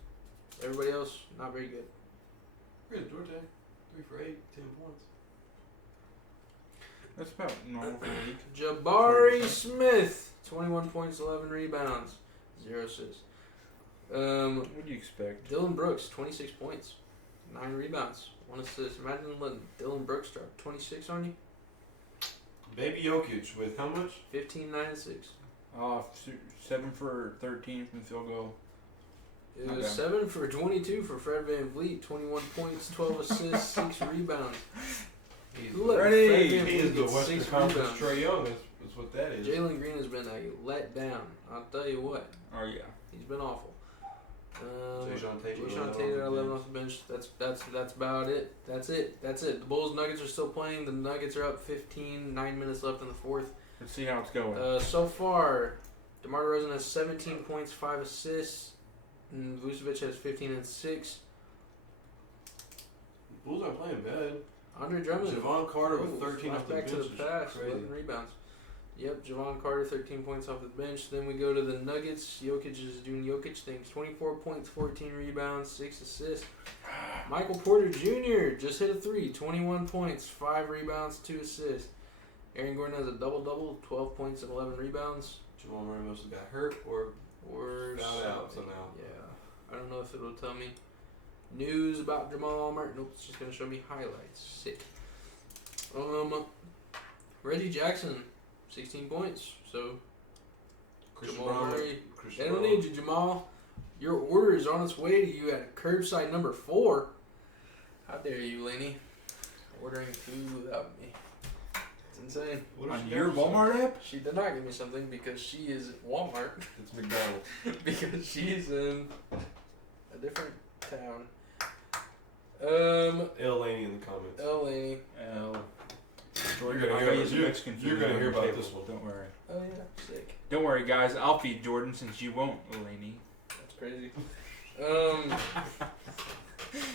Everybody else, not very good. Here's Duarte, 3 for 8, 10 points. That's about normal for the league. Jabari Smith, 21 points, 11 rebounds, 0 assists. What do you expect? Dylan Brooks, 26 points, 9 rebounds, 1 assist. Imagine letting Dylan Brooks drop 26 on you. Baby Jokic with how much? 15, 9, and 6. 7 for 13 from the field goal. It Not was bad. 7 for 22 for Fred VanVleet, 21 points, 12 assists, 6 rebounds. Who let Ready. Fred He VanVleet is the get Western 6 Conference rebounds? Trae Young. That's what that is. Jalen Green has been a letdown. I'll tell you what, Oh yeah. he's been awful. Jason Tatum. Jason Tatum 11 off the bench. That's about it. That's it. The Bulls Nuggets are still playing. The Nuggets are up 15. 9 minutes left in the fourth. Let's see how it's going. So far, DeMar DeRozan has 17 points, 5 assists. And Vucevic has 15 and 6. Bulls aren't playing bad. Andre Drummond. Javon Carter with 13 off the back bench to the is pass. crazy. 11 rebounds. Yep, Javon Carter 13 points off the bench. Then we go to the Nuggets. Jokic is doing Jokic things. 24 points, 14 rebounds, 6 assists. Michael Porter Jr. just hit a 3. 21 points, 5 rebounds, 2 assists. Aaron Gordon has a double-double, 12 points and 11 rebounds. Jamal Murray must have got hurt or fouled out something. somehow. Yeah, I don't know if it'll tell me news about Jamal Murray. Nope, it's just gonna show me highlights. Sick. Reggie Jackson, 16 points. So Christian Jamal Brown. Murray. Christian They don't Brown. need you, Jamal. Your order is on its way to you at curbside number 4. How dare you, Laney? Ordering food without me. It's insane. What if On she your got you Walmart app? She did not give me something because she is at Walmart. something? It's McDonald's. Because she's in a different town. L. Laney in the comments. Laney. Jordan, You're gonna I'll hear get you about- some Mexican food you're gonna on hear your about table. this one. Don't worry. Oh yeah, sick. Don't worry, guys. I'll feed Jordan since you won't, Laney. That's crazy.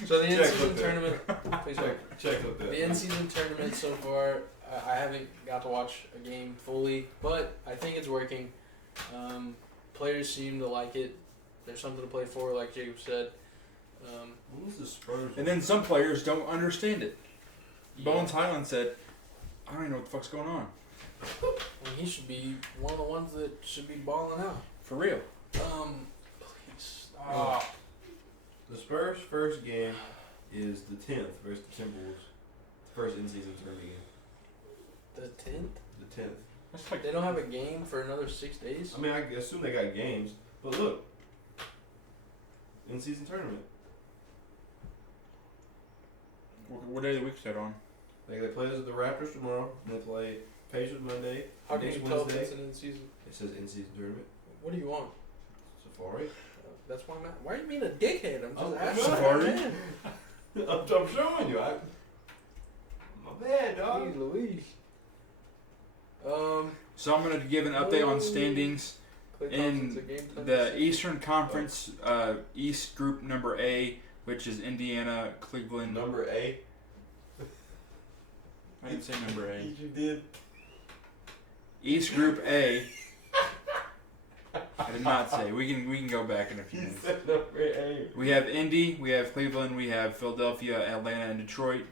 So the Check in-season with that. tournament. Please hold. Check with that. The in-season tournament so far, I haven't got to watch a game fully, but I think it's working. Players seem to like it. There's something to play for, like Jacob said. When was the Spurs? And then some players don't understand it. Yeah. Bones Highland said, I don't even know what the fuck's going on. And he should be one of the ones that should be balling out. For real. Please. The Spurs' first game is the 10th versus the Timberwolves. First in-season tournament game. The 10th? The 10th. That's like They don't have a game for another 6 days? I mean, I assume they got games, but look. In-season tournament. what day of the week's that on? They play the Raptors tomorrow, and they play Pacers Monday. How can next you tell if Wednesday. it's an in-season? It says in-season tournament. What do you want? Safari. That's why I'm at. Why are you being a dickhead? I'm just Oh, asking. Safari? Man. I'm showing you. My bad, dog. Jeez Louise. So I'm going to give an update on standings. Klay In Thompson's a game time The decision. Eastern Conference, East Group number A, which is Indiana, Cleveland. Number A. I didn't say number A. You did. East Group A. I did not say. We can go back in a few You minutes. said number A. We have Indy, we have Cleveland, we have Philadelphia, Atlanta, and Detroit.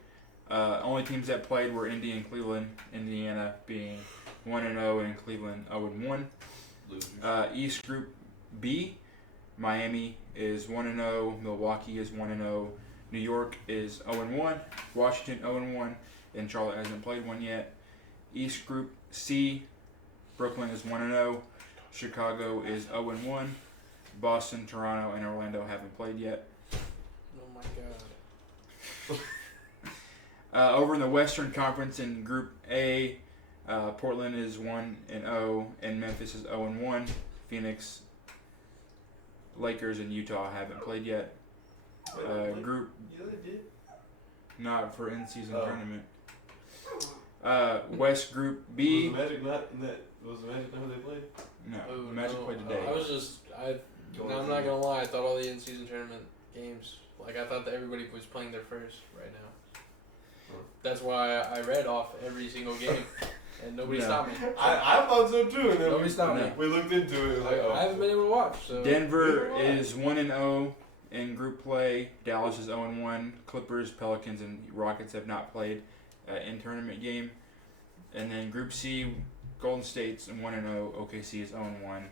Only teams that played were Indy and Cleveland. Indiana being 1-0 and Cleveland 0-1. Losers. East Group B, Miami is 1-0, Milwaukee is 1-0, New York is 0-1, Washington 0-1, and Charlotte hasn't played one yet. East Group C, Brooklyn is 1-0, Chicago is 0-1, Boston, Toronto, and Orlando haven't played yet. Oh my god. Over in the Western Conference in Group A, Portland is 1-0, and Memphis is 0-1. Phoenix, Lakers, and Utah haven't played yet. Group Yeah, they did. not for in-season Oh. tournament. West Group Was B. the Magic not in that? Was the Magic not who they played? No, Oh, Magic no. played today. I was just. No, I'm not gonna lie. I thought all the in-season tournament games. Like I thought that everybody was playing their first right now. Huh. That's why I read off every single game. and nobody No. stopped me. I thought so too, and then Nobody stopped me. we looked into it. Like, oh, I haven't been able to watch. So Denver is 1-0 in group play. Dallas is 0-1. Clippers, Pelicans, and Rockets have not played in tournament game. And then Group C, Golden State's 1-0. OKC is 0-1.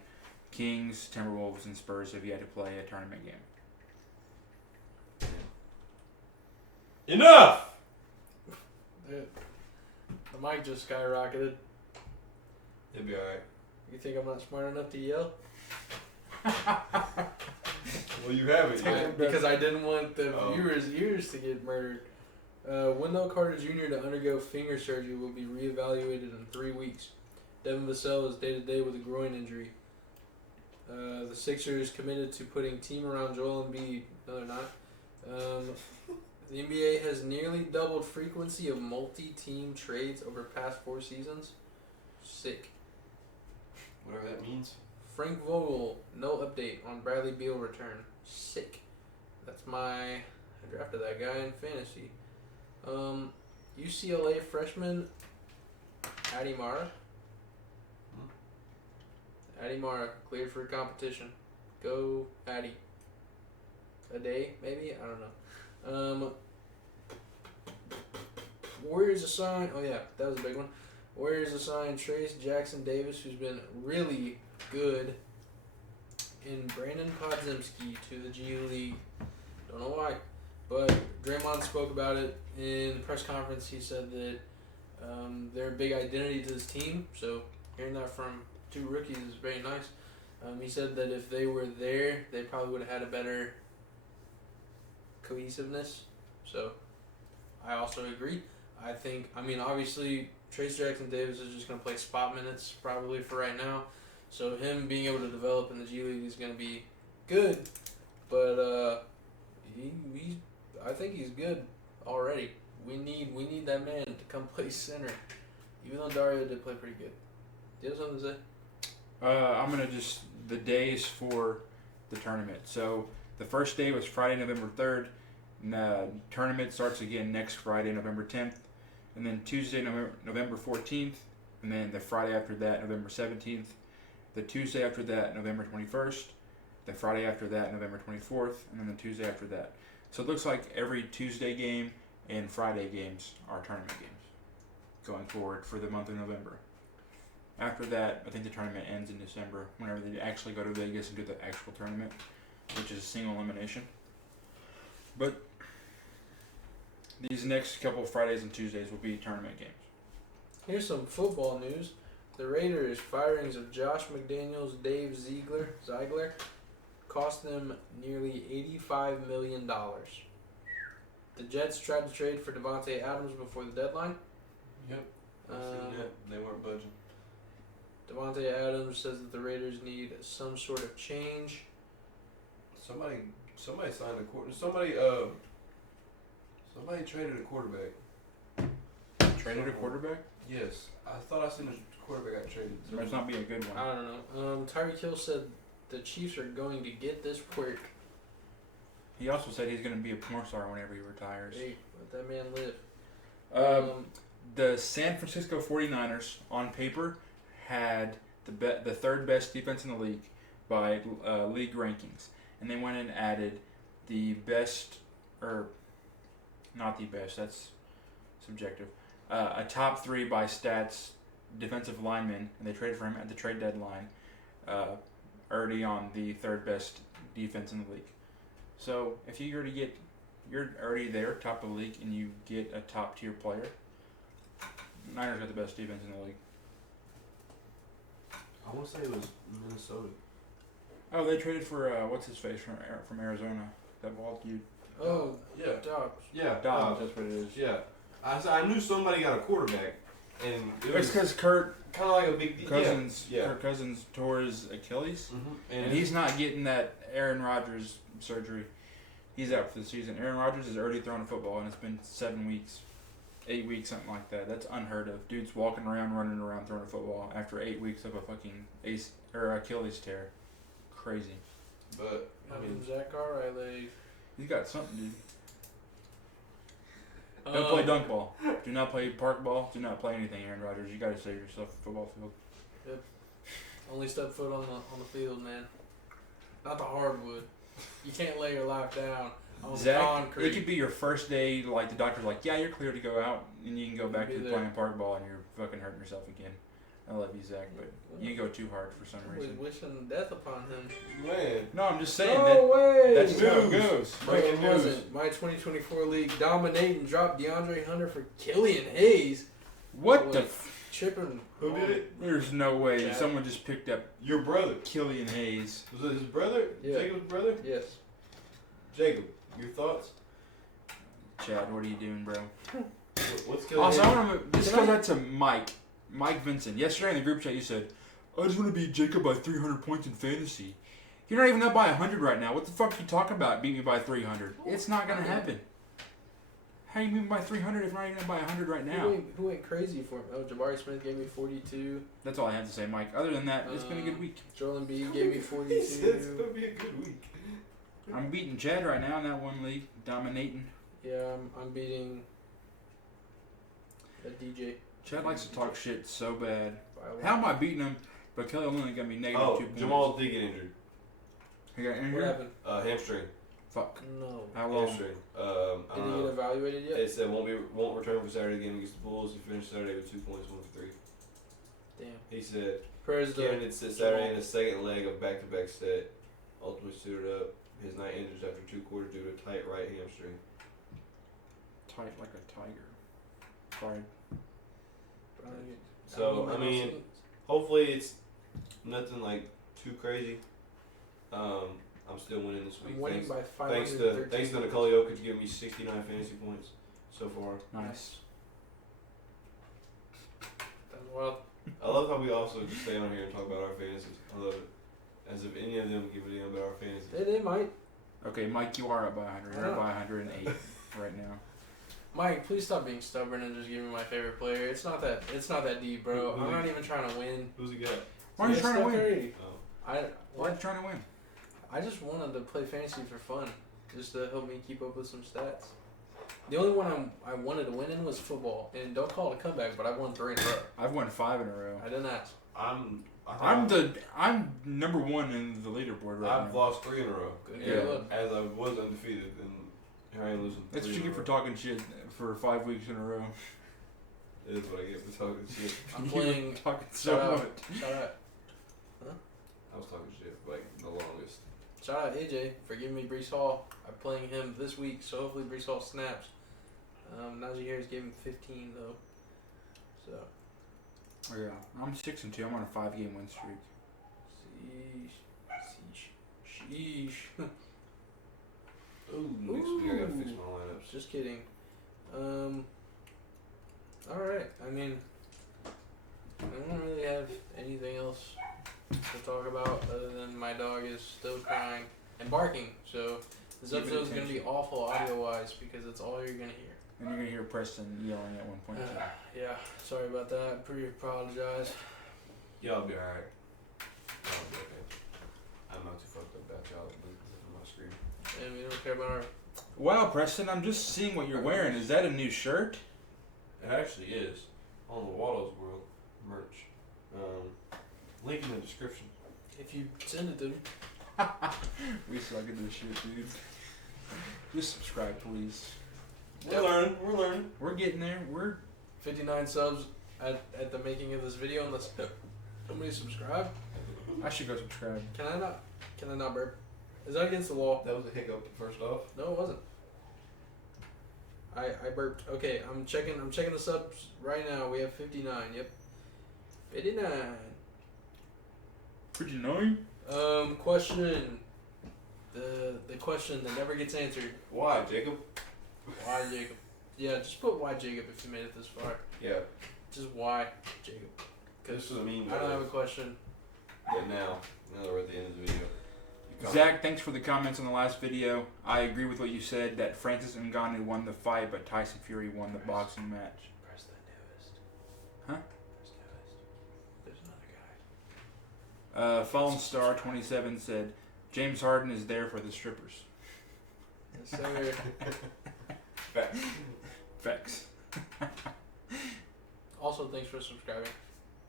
Kings, Timberwolves, and Spurs have yet to play a tournament game. enough. Dude, the mic just skyrocketed. It'll be alright. You think I'm not smart enough to yell? Well, you have it. Because I didn't want the Oh. viewers' ears to get murdered. Wendell Carter Jr. to undergo finger surgery will be reevaluated in 3 weeks. Devin Vassell is day-to-day with a groin injury. The Sixers committed to putting team around Joel Embiid. No, they're not. The NBA has nearly doubled frequency of multi-team trades over past 4 seasons. Sick. Whatever that means. Frank Vogel, no update on Bradley Beal return. Sick. That's I drafted that guy in fantasy. UCLA freshman Addy Mara. Addy Mara cleared for competition. Go Addy. A day, maybe? I don't know. Warriors assign. Oh yeah, that was a big one. Warriors assign Trace Jackson Davis, who's been really good, and Brandon Podziemski to the G League. Don't know why, but Draymond spoke about it in the press conference. He said that they're a big identity to this team. So hearing that from 2 rookies is very nice. He said that if they were there, they probably would have had a better cohesiveness. So I also agree. Obviously, Trace Jackson Davis is just going to play spot minutes probably for right now. So him being able to develop in the G League is going to be good. But I think he's good already. We need that man to come play center. Even though Dario did play pretty good. Do you have something to say? I'm going to the days for the tournament. So the first day was Friday, November 3rd. And the tournament starts again next Friday, November 10th. And then Tuesday, November 14th. And then the Friday after that, November 17th. The Tuesday after that, November 21st. The Friday after that, November 24th. And then the Tuesday after that. So it looks like every Tuesday game and Friday games are tournament games going forward for the month of November. After that, I think the tournament ends in December, whenever they actually go to Vegas and do the actual tournament, which is a single elimination. But these next couple of Fridays and Tuesdays will be tournament games. Here's some football news. The Raiders' firings of Josh McDaniels, Dave Ziegler cost them nearly $85 million. The Jets tried to trade for Devontae Adams before the deadline. Yep. I've seen that. They weren't budging. Devontae Adams says that the Raiders need some sort of change. Somebody signed a quarter. Somebody traded a quarterback. Traded a quarterback? Yes, I thought I seen a quarterback got traded. It must not be a good one. I don't know. Tyreek Hill said the Chiefs are going to get this work. He also said he's going to be a porn star whenever he retires. Hey, let that man live. The San Francisco 49ers, on paper, had the third best defense in the league by league rankings. And they went and added the best, or not the best, that's subjective, a top 3 by stats defensive lineman, and they traded for him at the trade deadline, already on the third best defense in the league. So if you're already there, top of the league, and you get a top tier player, Niners got the best defense in the league. I want to say it was Minnesota. Oh, they traded for what's his face from Arizona, that bald dude. Oh, yeah. Dobbs. Yeah, Dobbs, that's what it is. Yeah, I knew somebody got a quarterback, and it It's was because Kirk kind of like a big Cousins, Yeah. Kirk Cousins tore his Achilles, Mm-hmm. and he's not getting that Aaron Rodgers surgery. He's out for the season. Aaron Rodgers has already thrown a football, and it's been 7 weeks, 8 weeks, something like that. That's unheard of. Dude's walking around, running around, throwing a football after 8 weeks of a fucking Achilles tear. Crazy. But I mean, Zach Riley. He's got something, dude. Don't play dunk ball. Do not play park ball. Do not play anything, Aaron Rodgers. You got to save yourself a football field. Only step foot on the field, man. Not the hardwood. You can't lay your life down on Zach, concrete. it could be your first day, like the doctor's like, yeah, you're clear to go out, and you can go back to Be there. playing park ball, and you're fucking hurting yourself again. I love you, Zach, but you go too hard for some reason. Wishing death upon him. Man. No, I'm just saying No way! that's how it goes. Bro, it wasn't. My 2024 league dominating dropped DeAndre Hunter for Killian Hayes. What the? Tripping. Who did it? There's no way Chad. someone just picked up Your brother. Killian Hayes. Was it his brother? Yeah. Jacob's brother? Yes. Jacob, your thoughts? Chad, what are you doing, bro? What's going Also, on? I want to. This goes out to Mike Vincent. Yesterday in the group chat, you said, "I just want to beat Jacob by 300 points in fantasy." You're not even up by 100 right now. What the fuck are you talking about? Beat me by 300? It's not gonna happen. How you beat me by 300 if you're not even up by 100 right now? Who went crazy for him? Oh, Jabari Smith gave me 42. That's all I have to say, Mike. Other than that, it's been a good week. Joel Embiid gave me He said 42. it's gonna be a good week. I'm beating Chad right now in that one league, dominating. Yeah, I'm beating a DJ. Chad likes to talk shit so bad. by a lot. How am I beating him? But Kelly only got me negative Oh, 2 points. Jamal did get injured. He got What injured? happened? Hamstring. Fuck. No. How long? Hamstring. I Did don't he know. get evaluated yet? It said won't return for Saturday game against the Bulls. He finished Saturday with 2 points, 1 for 3. Damn. He said Prayers to Cannon sit Saturday in the second leg of back-to-back set. Ultimately suited up. His night injured after 2 quarters due to a tight right hamstring. Tight like a tiger. Sorry. So I mean, hopefully it's nothing like too crazy. I'm still winning this week. I'm winning by Thanks to 513. Nikola Jokic giving me 69 fantasy points so far. Nice. That's wild. I love how we also just stay on here and talk about our fantasies. I love it. As if any of them give a damn about our fantasies. They might. Okay, Mike, you are up by 100. You're up by 108 right now. Mike, please stop being stubborn and just give me my favorite player. It's not that deep, bro. I'm not even trying to win. Who's he got? Why are you trying to win? Oh. Why are you trying to win? I just wanted to play fantasy for fun, just to help me keep up with some stats. The only one I wanted to win in was football, and don't call it a comeback, but I won 3 in a row. I've won 5 in a row. I didn't ask. I'm number 1 in the leaderboard right I've now. lost 3 in a row. Good. Yeah, Good. as I was undefeated, and here I am losing. That's 3 what you in a get for row. talking shit for 5 weeks in a row. It is what I get for talking shit. I'm You playing. were talking so Shout out. much. Shout out. I was talking shit for like the longest. Shout out AJ for giving me Brees Hall. I'm playing him this week, so hopefully Brees Hall snaps. Najee Harris gave him 15 though. So. Oh, yeah, I'm 6-2. I'm on a 5-game win streak. Sheesh. Ooh, next week I gotta fix my lineups. Just kidding. Alright, I mean, I don't really have anything else to talk about other than my dog is still crying and barking. So this Give it episode is going to be attention. awful audio-wise because it's all you're going to hear. And you're going to hear Preston yelling at one point. too. Yeah, sorry about that. Pretty apologize. Y'all be alright. Y'all be okay. I'm not too fucked up about y'all. Look at my screen. And we don't care about our... Wow, Preston, I'm just seeing what you're wearing. Is that a new shirt? It actually is on the Waldo's World merch. Link in the description. If you send it to me. We suck at this shit, dude. Just subscribe, please. We're learning. We're learning. We're getting there. We're 59 subs at the making of this video unless somebody subscribe. I should go subscribe. Can I not burp? Is that against the law? That was a hiccup. First off. No, it wasn't. I burped. Okay, I'm checking the subs right now. We have 59. Yep. 59. Pretty annoying. Question. The question that never gets answered. Why, Jacob? Why Jacob? Yeah, just put why Jacob if you made it this far. Yeah. Just why Jacob. This Because is a meme. I don't have a question. But now that we're at the end of the video. you comment. Zach, thanks for the comments on the last video. I agree with what you said that Francis Ngannou won the fight, but Tyson Fury won the boxing match. Press the newest. Huh? Press newest. There's another guy. Fallen Star 27 said James Harden is there for the strippers. Yes, sir. Facts. Also, thanks for subscribing.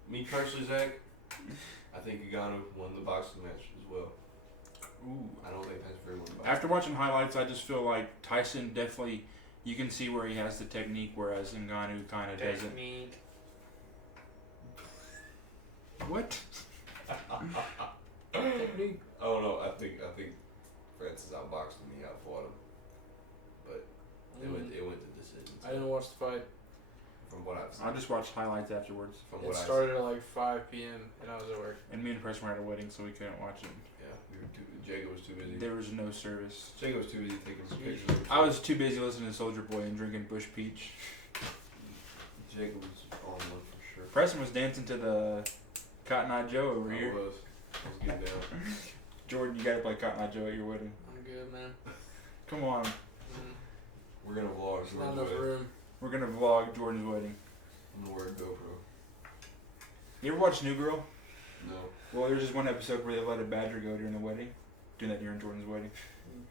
Me personally, Zach, I think Ngannou won the boxing match as well. Ooh. I don't think Tyson Fury won the boxing. After watching highlights, I just feel like Tyson definitely, you can see where he has the technique, whereas Ngannou kind of doesn't. Technique. What? Technique. I don't know. I think Francis outboxed him. He outfought him, but it went to decisions. I didn't watch the fight. From what I've seen. I just watched highlights afterwards. From It what I've started at like 5 p.m. and I was at work. And me and Preston were at a wedding, so we couldn't watch it. Yeah, Jacob was too busy. There was no service. Jacob was too busy taking some pictures. I was too busy listening to Soldier Boy and drinking Bush Peach. Jacob was on one for sure. Preston was dancing to the Cotton Eye Joe over here. I was getting down. Jordan, you gotta play Cotton Eye Joe at your wedding. I'm good, man. Come on. We're gonna vlog. There's not enough room. We're gonna vlog Jordan's wedding. I'm gonna wear a GoPro. You ever watch New Girl? No. Well, there's just one episode where they let a badger go during the wedding. Doing that during Jordan's wedding.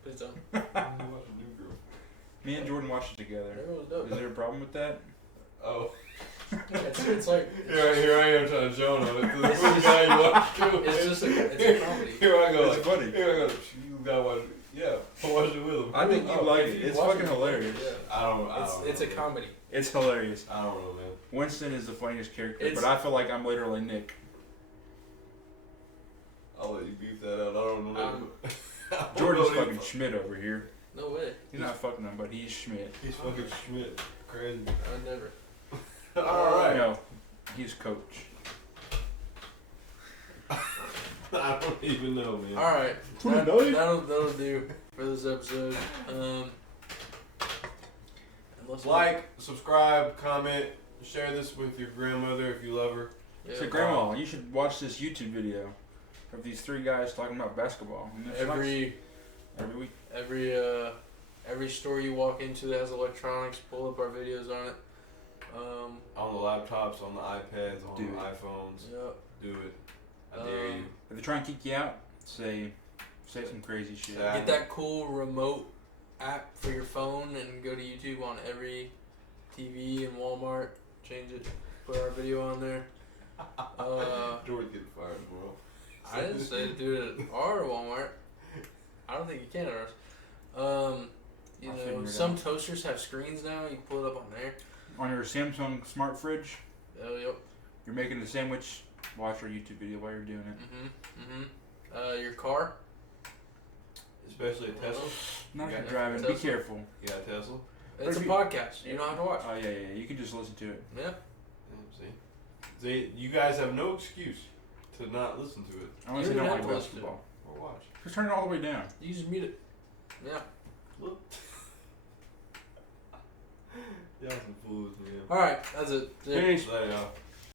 Please don't. I'm watching New Girl. Me and Jordan watched it together. Everyone's dope. Is there a problem with that? Oh. It's like Here I am trying to join on it. This is the guy you watch too. it's a comedy. Here I go. It's like, funny. Here I go. You gotta watch it. Yeah, I'll watch it with him. I think you Oh, like if it. you It's watch fucking hilarious. Yeah. I don't It's a know. comedy. It's hilarious. I don't know, man. Winston is the funniest character, It's- but I feel like I'm literally Nick. I'll let you beef that out. I don't know. Jordan's fucking Schmidt over here. No way. He's not fucking him, but he's Schmidt. He's fucking Schmidt. Crazy. I would never. Alright. No, he's coach. I don't even know, man. All right. That'll do for this episode. Unless Like, subscribe, comment, share this with your grandmother if you love her. yeah, So, Grandma, you should watch this YouTube video of these three guys talking about basketball. And it's every week. every store you walk into that has electronics, pull up our videos on it. On the laptops, on the iPads, on Do the it. iPhones. Yep. Do it. I dare you. If they try and kick you out, say some crazy shit. Yeah. Get that cool remote app for your phone and go to YouTube on every TV and Walmart. Change it. Put our video on there. Jordan getting fired, bro. I didn't say to do it at our Walmart. I don't think you can at ours. I'll figure it Some out. toasters have screens now. You can pull it up on there. On your Samsung smart fridge, Oh, yep. you're making a sandwich, watch our YouTube video while you're doing it. Your car. Especially a Tesla. Not You if got you're driving, be Tesla? careful. You got a Tesla? It's a Maybe- podcast. You don't have to watch. Oh, yeah, you can just listen to it. Yeah. Yeah, see, you guys have no excuse to not listen to it Unless You you don't don't have like to listen to basketball. or watch. Just turn it all the way down. You just mute it. Yeah. Y'all some fools, man. All right. That's it. Peace. Later, y'all.